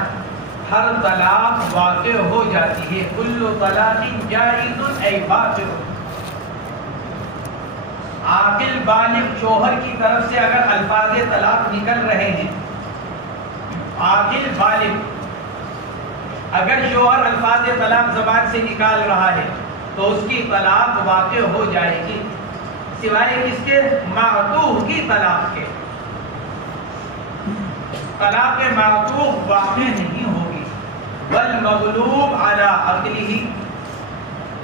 ہر طلاق واقع ہو جاتی ہے، کل طلاق جائز ای واقع. عاقل بالغ شوہر کی طرف سے اگر الفاظ طلاق نکل رہے ہیں، عاقل بالغ اگر شوہر الفاظ طلاق زبان سے نکال رہا ہے تو اس کی طلاق واقع ہو جائے گی، سوائے کس کے؟ معتوہ کی طلاق کے. طلاق معتوہ واقع نہیں ہوگی. والمغلوب علی عقلہ،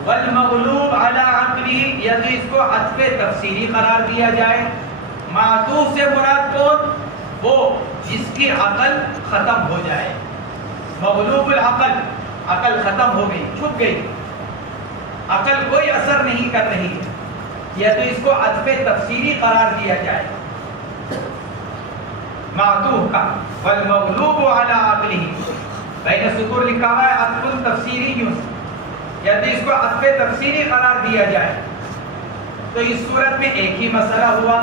والمغلوب علی عقلہ یا تو اس کو عطف تفسیری قرار دیا جائے. معتوہ سے مراد کون؟ وہ جس کی عقل ختم ہو جائے. مغلوب العقل، عقل ختم ہو گئی، چھپ گئی، عقل کوئی اثر نہیں کر رہی ہے، یا تو اس کو عطف تفسیری قرار دیا جائے معتوہ کا. والمغلوب علی عقلہ بین سطور لکھا ہوا ہے عطف تفسیری کیوں، یا تو اس کو عطف تفسیری قرار دیا جائے. تو اس صورت میں ایک ہی مسئلہ ہوا،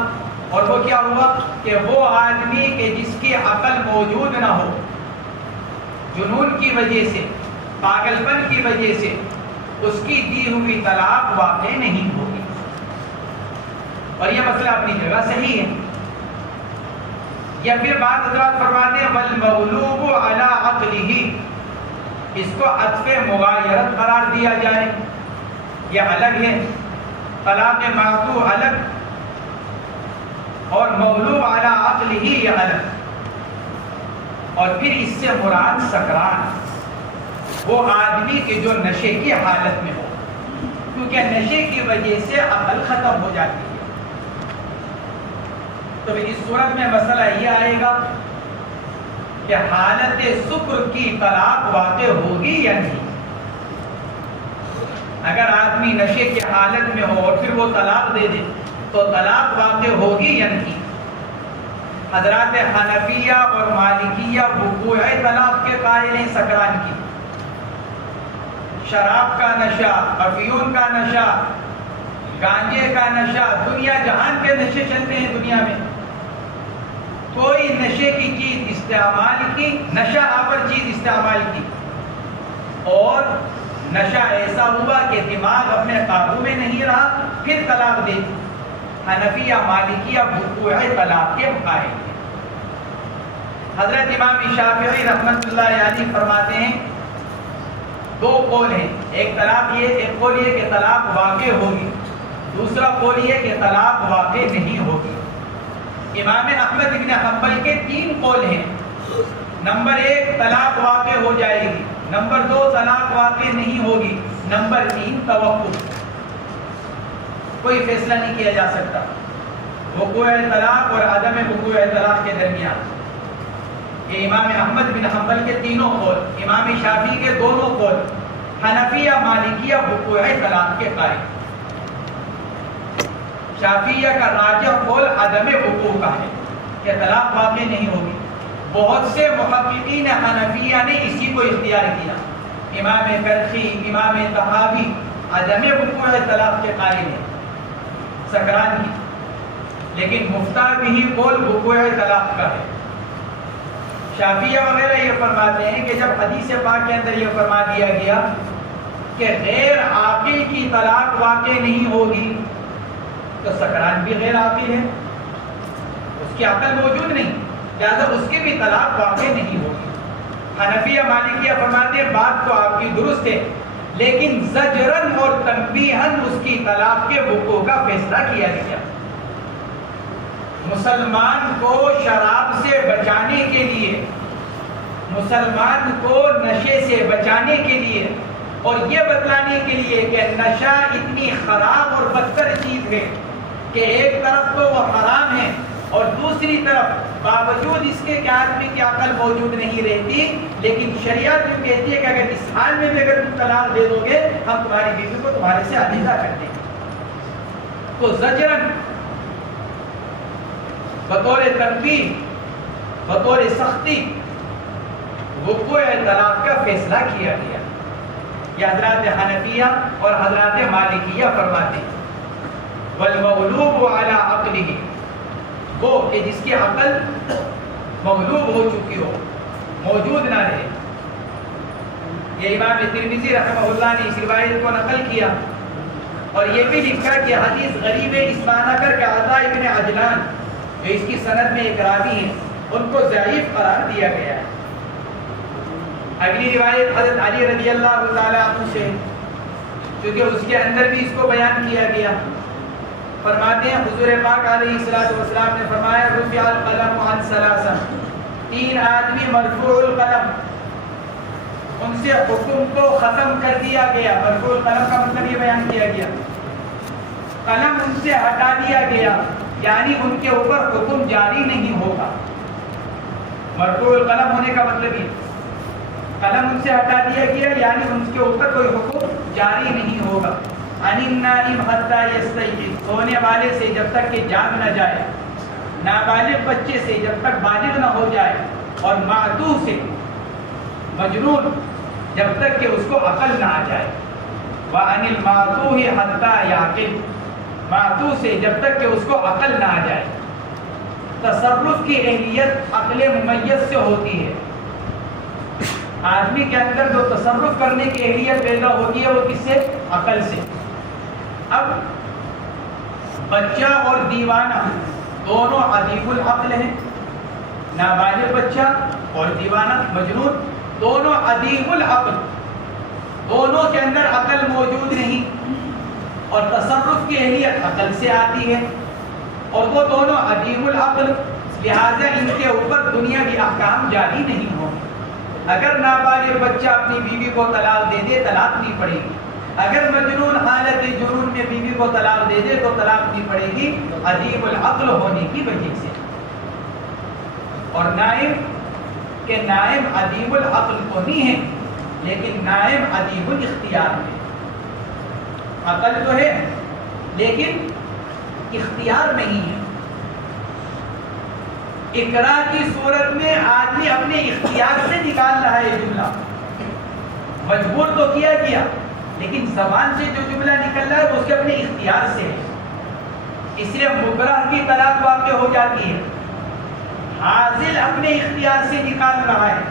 اور وہ کیا ہوا کہ وہ آدمی کہ جس کی عقل موجود نہ ہو، جنون کی وجہ سے، پاگل پن کی وجہ سے اس کی دی ہوئی طلاق واقع نہیں ہوگی. اور یہ مسئلہ اپنی جگہ صحیح ہے. یا پھر بعض حضرات فرماتے ہیں والمغلوب علی عقلہ، اس کو عطف مغایرت قرار دیا جائے، یہ الگ ہے. طلاق معتوہ الگ اور مغلوب علی عقلہ یہ الگ. اور پھر اس سے مراد سکران، وہ آدمی کے جو نشے کی حالت میں ہو، کیونکہ نشے کی وجہ سے عقل ختم ہو جاتی ہے. تو اس صورت میں مسئلہ یہ آئے گا کہ حالت سکر کی طلاق واقع ہوگی یا نہیں. اگر آدمی نشے کی حالت میں ہو اور پھر وہ طلاق دے دے تو طلاق واقع ہوگی یا نہیں. حضرات حنفیہ اور مالکیہ وقوع طلاق کے قائل ہیں سکران کی. شراب کا نشہ، افیون کا نشہ، گانجے کا نشہ، دنیا جہان کے نشے چلتے ہیں دنیا میں. کوئی نشے کی چیز استعمال کی، نشہ آور چیز استعمال کی، اور نشہ ایسا ہوا کہ دماغ اپنے قابو میں نہیں رہا، پھر طلاق دے دی. حنفیہ مالکیہ وقوع طلاق کے قائل ہیں. حضرت امام شافعی رحمۃ اللہ علیہ فرماتے ہیں دو قول ہیں، ایک قول یہ کہ طلاق واقع ہوگی، دوسرا قول یہ کہ طلاق واقع نہیں ہوگی. امام احمد بن حنبل کے تین قول ہیں. نمبر 1 طلاق واقع ہو جائے گی، نمبر 2 طلاق واقع نہیں ہوگی، نمبر 3 توقف، کوئی فیصلہ نہیں کیا جا سکتا وقوع طلاق اور عدم وقوع طلاق کے درمیان. یہ امام احمد بن حنبل کے تینوں قول، امام شافعی کے دونوں قول، حنفیہ مالکیہ وقوع طلاق کے قائل. شافعیہ کا راجح قول عدم وقوع کا ہے کہ طلاق واقع نہیں ہوگی. بہت سے محققین حنفیہ نے اسی کو اختیار کیا. امام کرخی، امام طحاوی عدم وقوع طلاق کے قائل ہیں سکران کی، لیکن مفتہ بھی قول وقوع طلاق کا ہے. شافعیہ وغیرہ یہ فرماتے ہیں کہ جب حدیث پاک کے اندر یہ فرما دیا گیا کہ غیر عاقل کی طلاق واقع نہیں ہوگی تو سکران بھی غیر عاقل ہے، اس کی عقل موجود نہیں، لہذا اس کی بھی طلاق واقع نہیں ہوگی. حنفیہ مالکیہ فرماتے ہیں بات تو آپ کی درست ہے، لیکن زجرن اور تنبیہن اس کی طلاق کے وقوع کا فیصلہ کیا گیا. مسلمان کو شراب سے بچانے کے لیے، مسلمان کو نشے سے بچانے کے لیے اور یہ بتلانے کے لیے کہ نشہ اتنی خراب اور بدتر چیز ہے کہ ایک طرف تو وہ حرام ہے اور دوسری طرف باوجود اس کے کہ آدمی کی عقل موجود نہیں رہتی، لیکن شریعت یہ کہتی ہے کہ اگر اس حال میں بھی اگر تم طلاق دے دو گے ہم تمہاری بیوی کو تمہارے سے علیحدہ کر دیں گے. تو زجرن، بطور تنبیہ، بطور سختی وقوع طلاق کا فیصلہ کیا گیا. یہ حضرات حنفیہ اور حضرات مالکیہ فرماتے ہیں والمغلوب علی عقلہ، وہ کہ جس کی عقل مغلوب ہو چکی ہو، موجود نہ رہے. یہ امام ترمذی رحمہ اللہ نے اس روایت کو نقل کیا اور یہ بھی لکھا کہ حدیث غریب ہے اس معنی کر کے عطا ابن عجلان جو اس کی سند میں ایک راوی ہیں ان کو ضعیف قرار دیا گیا ہے. اگلی روایت حضرت علی رضی اللہ تعالیٰ عنہ سے، کیونکہ اس کے اندر بھی اس کو بیان کیا گیا. فرماتے ہیں حضور پاک علیہ الصلوۃ والسلام نے فرمایا رفع القلم عن ثلاث، تین آدمی مرفوع القلم، ان سے حکم کو ختم کر دیا گیا. مرفوع القلم کا مطلب یہ بیان کیا گیا قلم ان سے ہٹا دیا گیا، یعنی ان کے اوپر حکم جاری نہیں ہوگا. مرفوع القلم ہونے کا مطلب یہ قلم ان سے ہٹا دیا گیا یعنی ان کے اوپر کوئی حکم جاری نہیں ہوگا. عن النائم حتی یستیقظ، سونے والے سے جب تک کہ جاگ نہ جائے، نابالغ بچے سے جب تک بالغ نہ ہو جائے، اور معتوہ سے، مجنون، جب تک کہ اس کو عقل نہ آ جائے. وعن المعتوہ حتی یعقل، معتوہ سے جب تک کہ اس کو عقل نہ آ جائے. تصرف کی اہلیت عقل ممیز سے ہوتی ہے. آدمی کے اندر جو تصرف کرنے کی اہلیت پیدا ہوتی ہے وہ کس سے؟ عقل سے. اب بچہ اور دیوانہ دونوں عدیم العقل ہیں. نابالغ بچہ اور دیوانہ مجنون دونوں عدیم العقل، دونوں کے اندر عقل موجود نہیں اور تصرف کی اہلیت عقل سے آتی ہے اور وہ دونوں عدیم العقل، لہذا ان کے اوپر دنیاوی احکام جاری نہیں ہوں. اگر نابالغ بچہ اپنی بیوی کو طلاق دے دے طلاق نہیں پڑے گی، اگر مجنون حالت جنون میں بیوی کو طلاق دے دے تو طلاق نہیں پڑے گی عدیم العقل ہونے کی وجہ سے. اور نائم کہ نائم عدیم العقل تو نہیں ہے لیکن نائم عدیم الاختیار ہے. عقل تو ہے لیکن اختیار نہیں ہے. اقرار کی صورت میں آدمی اپنے اختیار سے نکال رہا ہے جملہ، مجبور تو کیا گیا لیکن زبان سے جو جملہ نکل رہا ہے وہ اس کے اپنے اختیار سے ہے. اس لیے مکرہ کی طلاق واقع ہو جاتی ہے. حاصل اپنے اختیار سے نکال رہا ہے،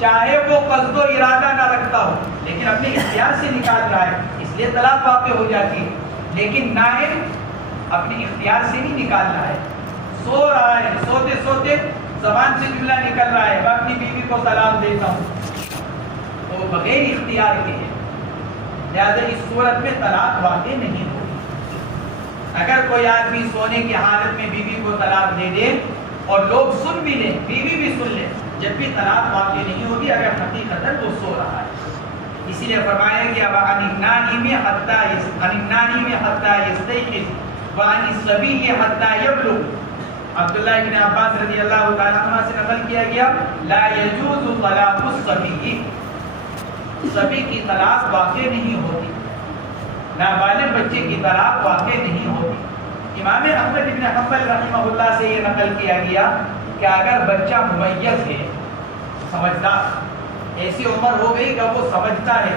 چاہے وہ قصد و ارادہ نہ رکھتا ہو لیکن اپنے اختیار سے نکال رہا ہے، اس لیے طلاق واقع ہو جاتی ہے. لیکن نائم اپنے اختیار سے نہیں نکال رہا ہے، سو رہا ہے، سوتے سوتے زبان سے جملہ نکل رہا ہے میں اپنی بیوی کو طلاق دیتا ہوں، تو بغیر اختیار کے ہے، لہذا اس صورت میں طلاق واقع نہیں ہوگی. اگر کوئی آدمی سونے کی حالت میں بیوی کو طلاق دے دے اور لوگ سن بھی لیں، بیوی بھی سن لیں، جب بھی طلاق واقع نہیں ہوگی اگر حقیقتاً وہ سو رہا ہے. اسی لیے فرمایا کہ اب عن النائم حتی یستیقظ وعن الصبی حتی یبلغ. عبداللہ ابن عباس رضی اللہ تعالیٰ عنہ سے نقل کیا گیا لا یجوز طلاق الصبی، صبی کی طلاق واقع نہیں ہوتی، نابالغ بچے کی طلاق واقع نہیں ہوتی. امام احمد بن حنبل رحمہ اللہ سے یہ نقل کیا گیا کہ اگر بچہ ممیز ہے، سمجھدار، ایسی عمر ہو گئی کہ وہ سمجھتا ہے،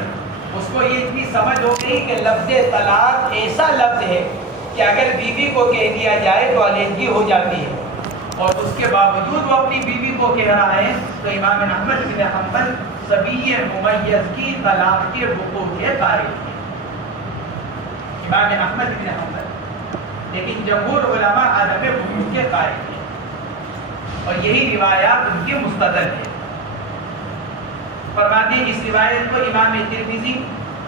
اس کو یہ اتنی سمجھ ہو گئی کہ لفظ طلاق ایسا لفظ ہے کہ اگر بیوی کو کہہ دیا جائے تو علیحدگی ہو جاتی ہے، اور اس کے باوجود وہ اپنی بیوی کو کہہ رہا ہے، تو امام احمد بن حنبل صبی ممیز کی طلاق کے وقوع کے قائل ہیں. امام احمد بن حنبل، لیکن جمہور علماء عدم وقوع کے قائل ہیں اور یہی روایات ان کی مستدل ہے. فرماتے ہیں اس روایت کو امام ترمذی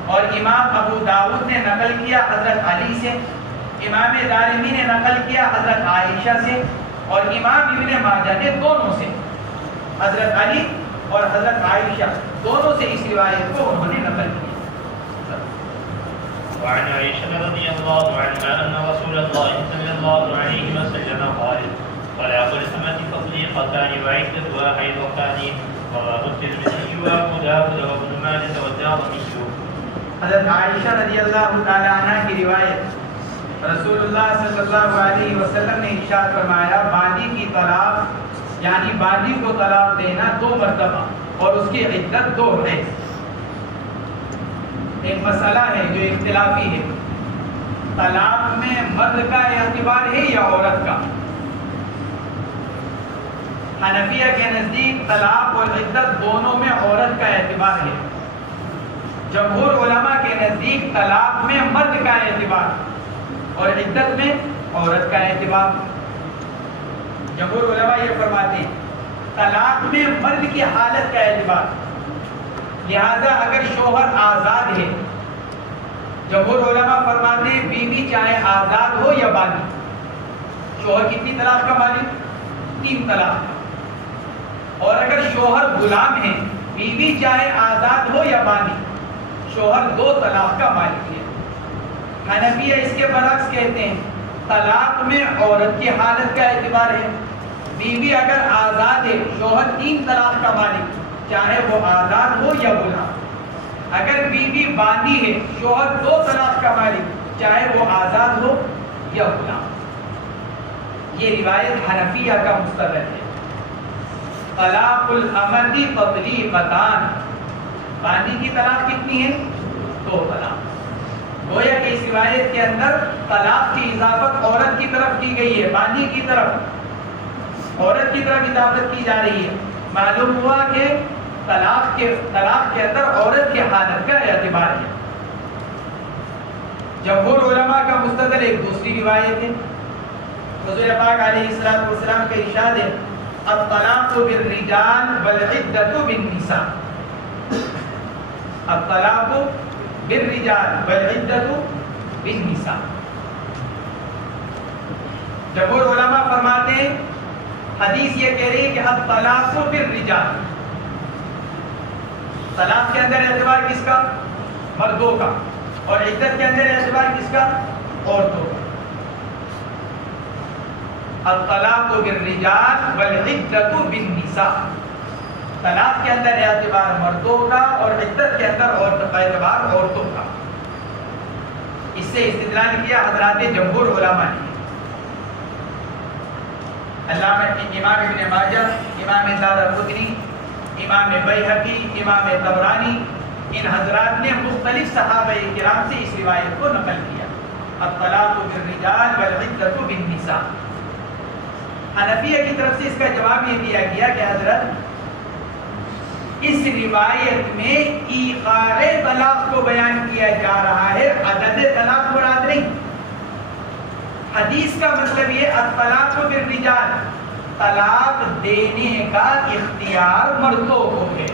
اور امام ابو داؤد نے نقل کیا حضرت علی سے امام دارمی نے نقل کیا حضرت عائشہ سے اور امام ابن ماجہ نے دونوں سے، حضرت علی اور حضرت عائشہ دونوں سے اس روایت کو انہوں نے نقل کیا۔ وعن عائشة رضي الله عنها أن رسول الله صلى الله عليه وسلم قال طلاق الأمة تطليقتان وعدتها حيضتان رواه الترمذي وأبو داود وابن ماجه والدارمي۔ حضرت عائشہ رضی اللہ تعالی عنہ کی روایت، رسول اللہ صلی اللہ علیہ وسلم نے ارشاد فرمایا باندی کی طلاق یعنی باندی کو طلاق دینا 2 مرتبہ اور اس کی عدت 2 ہے۔ ایک مسئلہ ہے جو اختلافی ہے، طلاق میں مرد کا اعتبار ہے یا عورت کا؟ حنفیہ کے نزدیک طلاق اور عدت دونوں میں عورت کا اعتبار ہے، جمہور علماء کے نزدیک طلاق میں مرد کا اعتبار اور عدت میں عورت کا اعتبار۔ جمہور علماء یہ فرماتے ہیں طلاق میں مرد کی حالت کا اعتبار، لہذا اگر شوہر آزاد ہے، جمہور علماء فرماتے ہیں بیوی چاہے آزاد ہو یا بانی، شوہر کتنی طلاق کا مالک؟ 3 طلاق۔ اور اگر شوہر غلام ہے، بیوی چاہے آزاد ہو یا بانی، شوہر 2 طلاق کا مالک ہے۔ حنفیہ اس کے برعکس کہتے ہیں طلاق میں عورت کی حالت کا اعتبار ہے، بیوی اگر آزاد ہے شوہر 3 طلاق کا مالک، چاہے وہ آزاد ہو یا غلام۔ اگر بیوی باندھی ہے شوہر 2 طلاق کا مالک، چاہے وہ آزاد ہو یا غلام۔ یہ روایت حنفیہ کا مستند ہے۔ طلاق الامۃ تطلیقتان، باندھی کی طلاق کتنی ہے؟ 2 طلاق۔ گویا کہ اس روایت کے اندر طلاق کی اضافت عورت کی طرف کی گئی ہے، باندھی کی طرف عورت کی طرف اضافت کی جا رہی ہے۔ معلوم ہوا کہ طلاق کے اندر عورت کی حالت کا اعتبار ہے۔ جمہور علماء کا مستدل ایک دوسری روایت ہے، حضور پاک علیہ السلام کا ارشاد ہے الطلاق بالرجال والعدۃ بالنساء، الطلاق بالرجال والعدۃ بالنساء۔ جمہور علماء فرماتے ہیں حدیث یہ کہہ رہی ہے کہ الطلاق بالرجال، طلاق کے اندر اعتبار کس کا؟ مردوں کا، اور عدت کے اندر اعتبار کس کا؟ عورتوں کا۔ الطلاق بالرجال والعدۃ بالنساء، طلاق کے اندر اعتبار مردوں کا اور عدت کے اندر اعتبار عورتوں کا۔ اس سے استدلال کیا حضرات جمہور علماء نے۔ علامہ امام ابن ماجہ، امام دارقطنی، امام بیہقی، امام طبرانی، ان حضرات نے مختلف صحابہ کرام سے اس روایت کو نقل کیا الطلاق بالرجال والعدۃ بالنساء۔ حنفیہ کی طرف سے اس کا جواب یہ دیا گیا کہ حضرت اس روایت میں ایقاع طلاق کو بیان کیا جا رہا ہے، عدد طلاق مراد نہیں۔ حدیث کا مطلب یہ الطلاق بالرجال، طلاق دینے کا اختیار مردوں کو ہے۔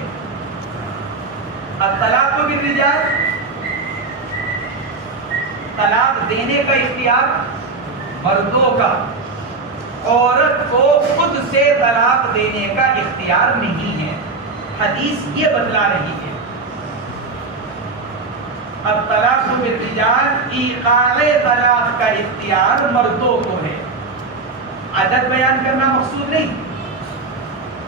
الطلاق بالرجال، طلاق دینے کا اختیار مردوں کا، عورت کو خود سے طلاق دینے کا اختیار نہیں ہے۔ حدیث یہ بتلا رہی ہے الطلاق بالرجال، ایقاع طلاق کا اختیار مردوں کو ہے۔ عدد بیان کرنا مقصود نہیں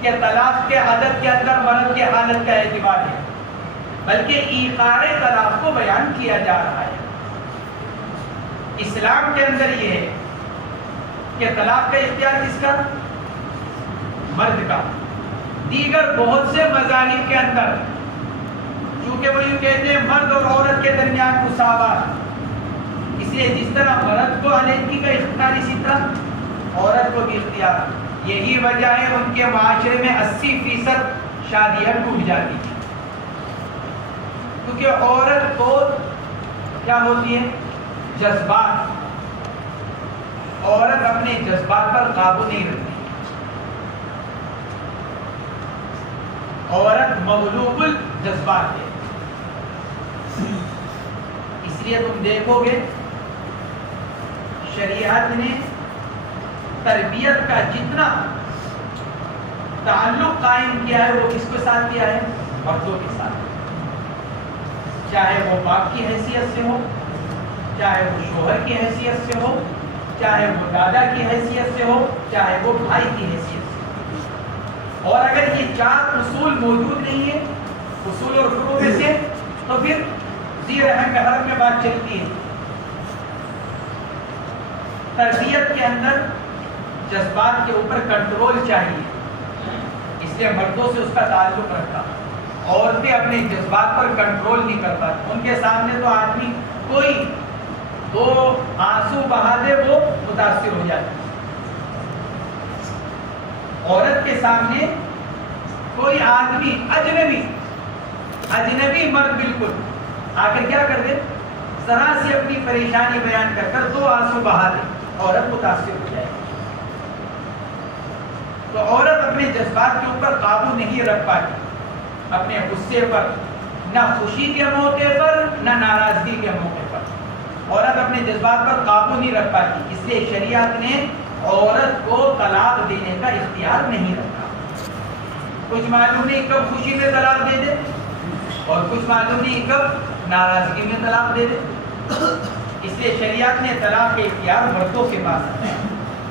کہ طلاق کے عدد کے اندر مرد کی حالت کا اعتبار ہے، بلکہ ایقاع طلاق کو بیان کیا جا رہا ہے۔ اسلام کے اندر یہ ہے کہ طلاق کا اختیار کس کا؟ مرد کا۔ دیگر بہت سے مذاہب کے اندر چونکہ وہ یوں کہتے ہیں مرد اور عورت کے درمیان مساوات، اس لیے جس طرح مرد کو علیحدگی کا اختیار اسی طرح عورت کو بھی اختیار۔ یہی وجہ ہے ان کے معاشرے میں 80% شادیاں ٹوٹ جاتی ہیں، کیونکہ عورت کو کیا ہوتی ہے؟ جذبات، عورت اپنے جذبات پر قابو نہیں رکھتی، عورت مغلوب الجذبات ہے۔ اس لیے تم دیکھو گے شریعت نے تربیت کا جتنا تعلق قائم کیا ہے وہ کس کے ساتھ کیا ہے؟ مردوں کے ساتھ، چاہے وہ باپ کی حیثیت سے ہو، چاہے وہ شوہر کی حیثیت سے ہو، چاہے وہ دادا کی حیثیت سے ہو، چاہے وہ بھائی کی حیثیت سے ہو۔ اور اگر یہ چار اصول موجود نہیں ہے اصول اور فروع میں سے، تو پھر زیر رحم حرم میں بات چلتی ہے۔ تربیت کے اندر جذبات کے اوپر کنٹرول چاہیے، اس لیے مردوں سے اس کا تعلق رکھا۔ عورتیں اپنے جذبات پر کنٹرول نہیں کر پاتی، ان کے سامنے تو آدمی کوئی دو آنسو بہا دے وہ متاثر ہو جاتی۔ عورت کے سامنے کوئی آدمی اجنبی مرد بالکل آ کر کیا کر دے، ذرا سی اپنی پریشانی بیان کر کر دو آنسو بہا دے، عورت متاثر ہو جائے۔ تو عورت اپنے جذبات کے اوپر قابو نہیں رکھ پاتی، اپنے غصے پر، نہ خوشی کے موقع پر نہ ناراضگی کے موقع پر عورت اپنے جذبات پر قابو نہیں رکھ پاتی۔ اس لیے شریعت نے عورت کو طلاق دینے کا اختیار نہیں رکھا۔ کچھ معلوم نہیں کب خوشی میں طلاق دے دے اور کچھ معلوم نہیں کب ناراضگی میں طلاق دے دے۔ اس لیے شریعت نے طلاق کے اختیار مردوں کے پاس رکھا۔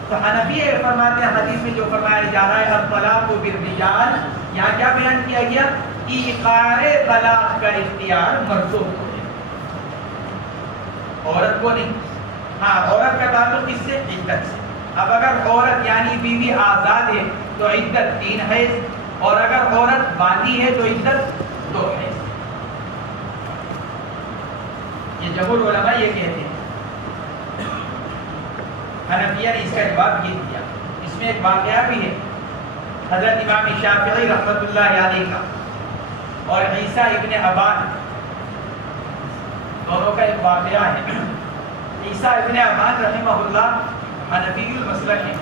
تو حنفی فرماتے ہیں، حدیث میں جو فرمایا جا رہا ہے الطلاق بالرجال، یہاں کیا بیان کیا گیا؟ ایقاع طلاق کا اختیار مردوں کو ہے، عورت کو نہیں۔ ہاں، عورت کا تعلق کس سے؟ عدت سے۔ اب اگر عورت یعنی بیوی آزاد ہے تو عدت 3 حیض، اور اگر عورت باندھی ہے تو عدت 2 حیض۔ یہ جمہور علماء یہ کہتے ہیں۔ حنفیہ نے اس کا جواب یہ دیا، اس میں ایک واقعہ بھی ہے حضرت امام شافعی رحمۃ اللہ علیہ کا اور عیسیٰ ابن ابان دونوں کا ایک واقعہ ہے۔ عیسیٰ ابن ابان رحمہ اللہ حنفی المسلک ہیں۔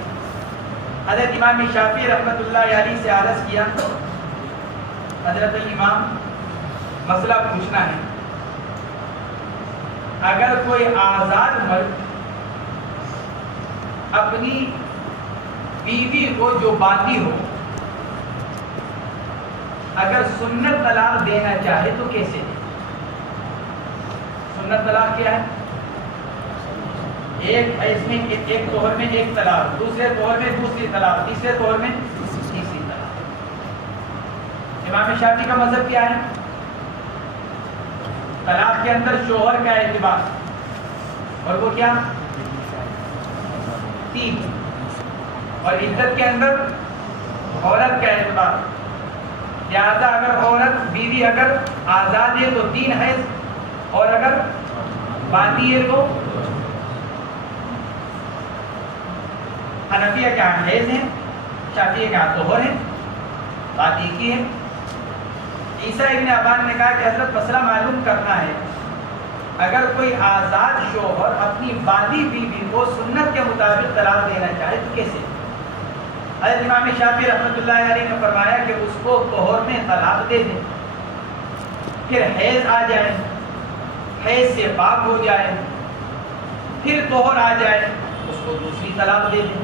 حضرت امام شافعی رحمۃ اللہ علیہ سے عرض کیا، حضرت الامام مسئلہ پوچھنا ہے، اگر کوئی آزاد مرد اپنی بیوی کو جو باندھی ہو اگر سنت طلاق دینا چاہے تو کیسے دے؟ سنت طلاق کیا ہے؟ ایک طہر میں ایک طلاق، دوسرے طہر میں دوسری طلاق، تیسرے طہر میں تیسری طلاق۔ امام شافعی کا مذہب کیا ہے؟ طلاق کے اندر شوہر کا اعتبار، اور وہ کیا؟ 3، اور عدت کے اندر عورت کا اعتبار۔ لہذا اگر عورت بیوی اگر آزاد ہے تو 3 حیض، اور اگر باندھی ہے تو حنفیہ کے ہاں حیض ہیں، شافعیہ کے ہاں طہر ہیں، بات ایک ہی ہے۔ عیسیٰ ابن ابان نے کہا کہ حضرت مسئلہ معلوم کرنا ہے، اگر کوئی آزاد شوہر اپنی باندھی بیوی کو سنت کے مطابق طلاق دینا چاہے تو کیسے؟ حضرت امام شافعی رحمۃ اللہ علیہ نے فرمایا کہ اس کو طہر میں طلاق دے دیں، پھر حیض آ جائے، حیض سے پاک ہو جائے، پھر طہر آ جائے، اس کو دوسری طلاق دے دیں،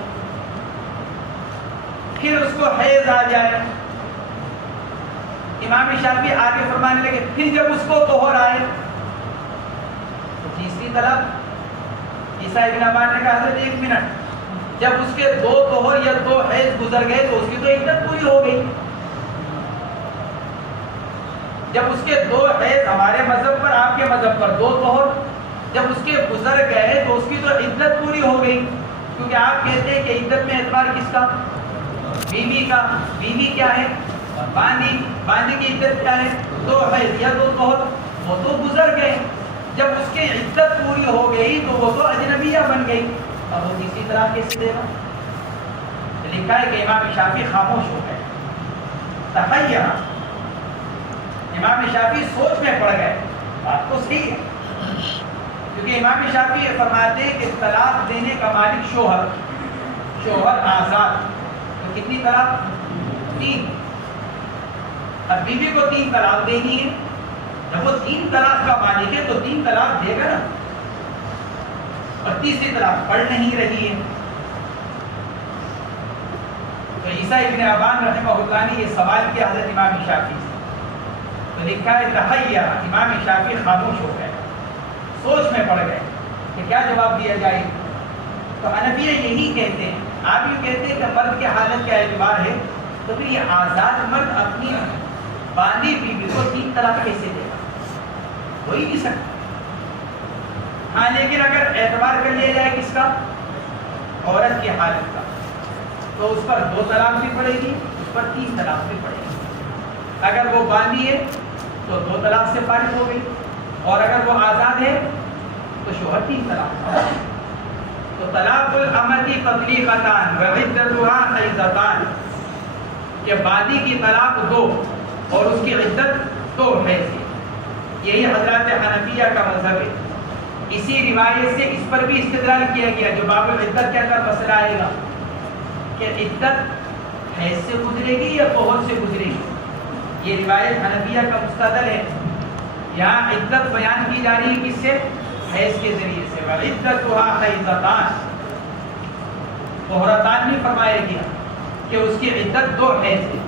پھر اس کو حیض آ جائے۔ امام شافعی آگے فرمانے لگے پھر جب اس کو طہر آئے تو تیسری طلاق۔ عیسیٰ ابن ابان نے کہا حضرت 1 منٹ، جب اس کے 2 طہر یا 2 حیض گزر گئے تو اس کی تو عدت پوری ہو گئی۔ جب اس کے 2 حیض ہمارے مذہب پر، آپ کے مذہب پر 2 طہر جب اس کے گزر گئے تو اس کی تو عدت پوری ہو گئی، کیونکہ آپ کہتے ہیں کہ عدت میں اعتبار کس کا؟ بیوی کا۔ بیوی کیا ہے؟ باندھی کی عدت کیا ہے؟ 2 حیض یا 2 طہر، وہ تو گزر گئے۔ جب اس کی عدت پوری ہو گئی تو وہ تو اجنبیہ بن گئی، اب وہ تیسری طلاق کیسے دے گا؟ لکھا ہے کہ امام شافعی خاموش ہو گئے، تحیر، امام شافعی سوچ میں پڑ گئے۔ بات تو صحیح ہے، کیونکہ امام شافعی فرماتے ہیں کہ طلاق دینے کا مالک شوہر آزاد، تو کتنی طلاق؟ 3۔ اب بیوی کو 3 طلاق دینی ہے، جب وہ 3 طلاق کا مالک ہے تو 3 طلاق دے گا نا۔ اور تیسری طلاق پڑھ نہیں رہی ہے. تو عیسیٰ ابن ابان رحمہ اللہ نے یہ سوال کیا حضرت امام شافعی سے، تو لکھا ہے تحیر، امام شافعی خاموش ہو گئے، سوچ میں پڑ گئے کہ کیا جواب دیا جائے. تو حنفیہ یہی کہتے ہیں، آپ یہ کہتے ہیں کہ مرد کی حالت کا اعتبار ہے، تو پھر یہ آزاد مرد اپنی باندھی بیوی کو 3 طلاق کیسے دے گا؟ ہو ہی نہیں سکتا. ہاں لیکن اگر اعتبار کر لیا جائے کس کا؟ عورت کی حالت کا، تو اس پر 2 طلاق بھی پڑے گی، اس پر 3 طلاق بھی پڑے گی. اگر وہ باندھی ہے تو 2 طلاق سے فارغ ہو گئی، اور اگر وہ آزاد ہے تو شوہر 3 طلاق. تو طلاق الامتی تطلیقتان وعدتها حیضتان، کہ باندھی کی طلاق 2 اور اس کی عدت 2 حیض ہے. یہی حضرات حنفیہ کا مذہب ہے. اسی روایت سے اس پر بھی استدلال کیا گیا جو باب العدت کے اندر مسئلہ آئے گا کہ عدت حیض سے گزرے گی یا بہت سے گزرے گی. یہ روایت حنفیہ کا مستدل ہے. یہاں عدت بیان کی جا رہی ہے کس سے؟ حیض کے ذریعے سے. وعدتها حیضتان، طہرتان بھی فرمایا گیا کہ اس کی عدت 2 حیض ہے.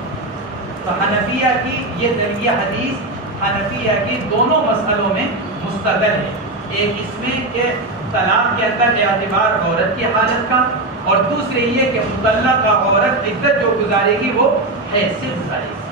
تو حنفیہ کی یہ حدیث حنفیہ کی دونوں مسئلوں میں مستدل ہے. ایک اس میں کہ طلاق کے اندر اعتبار عورت کی حالت کا، اور دوسرے یہ کہ مطلقہ عورت عدت جو گزارے گی وہ حیض سے گزارے گی.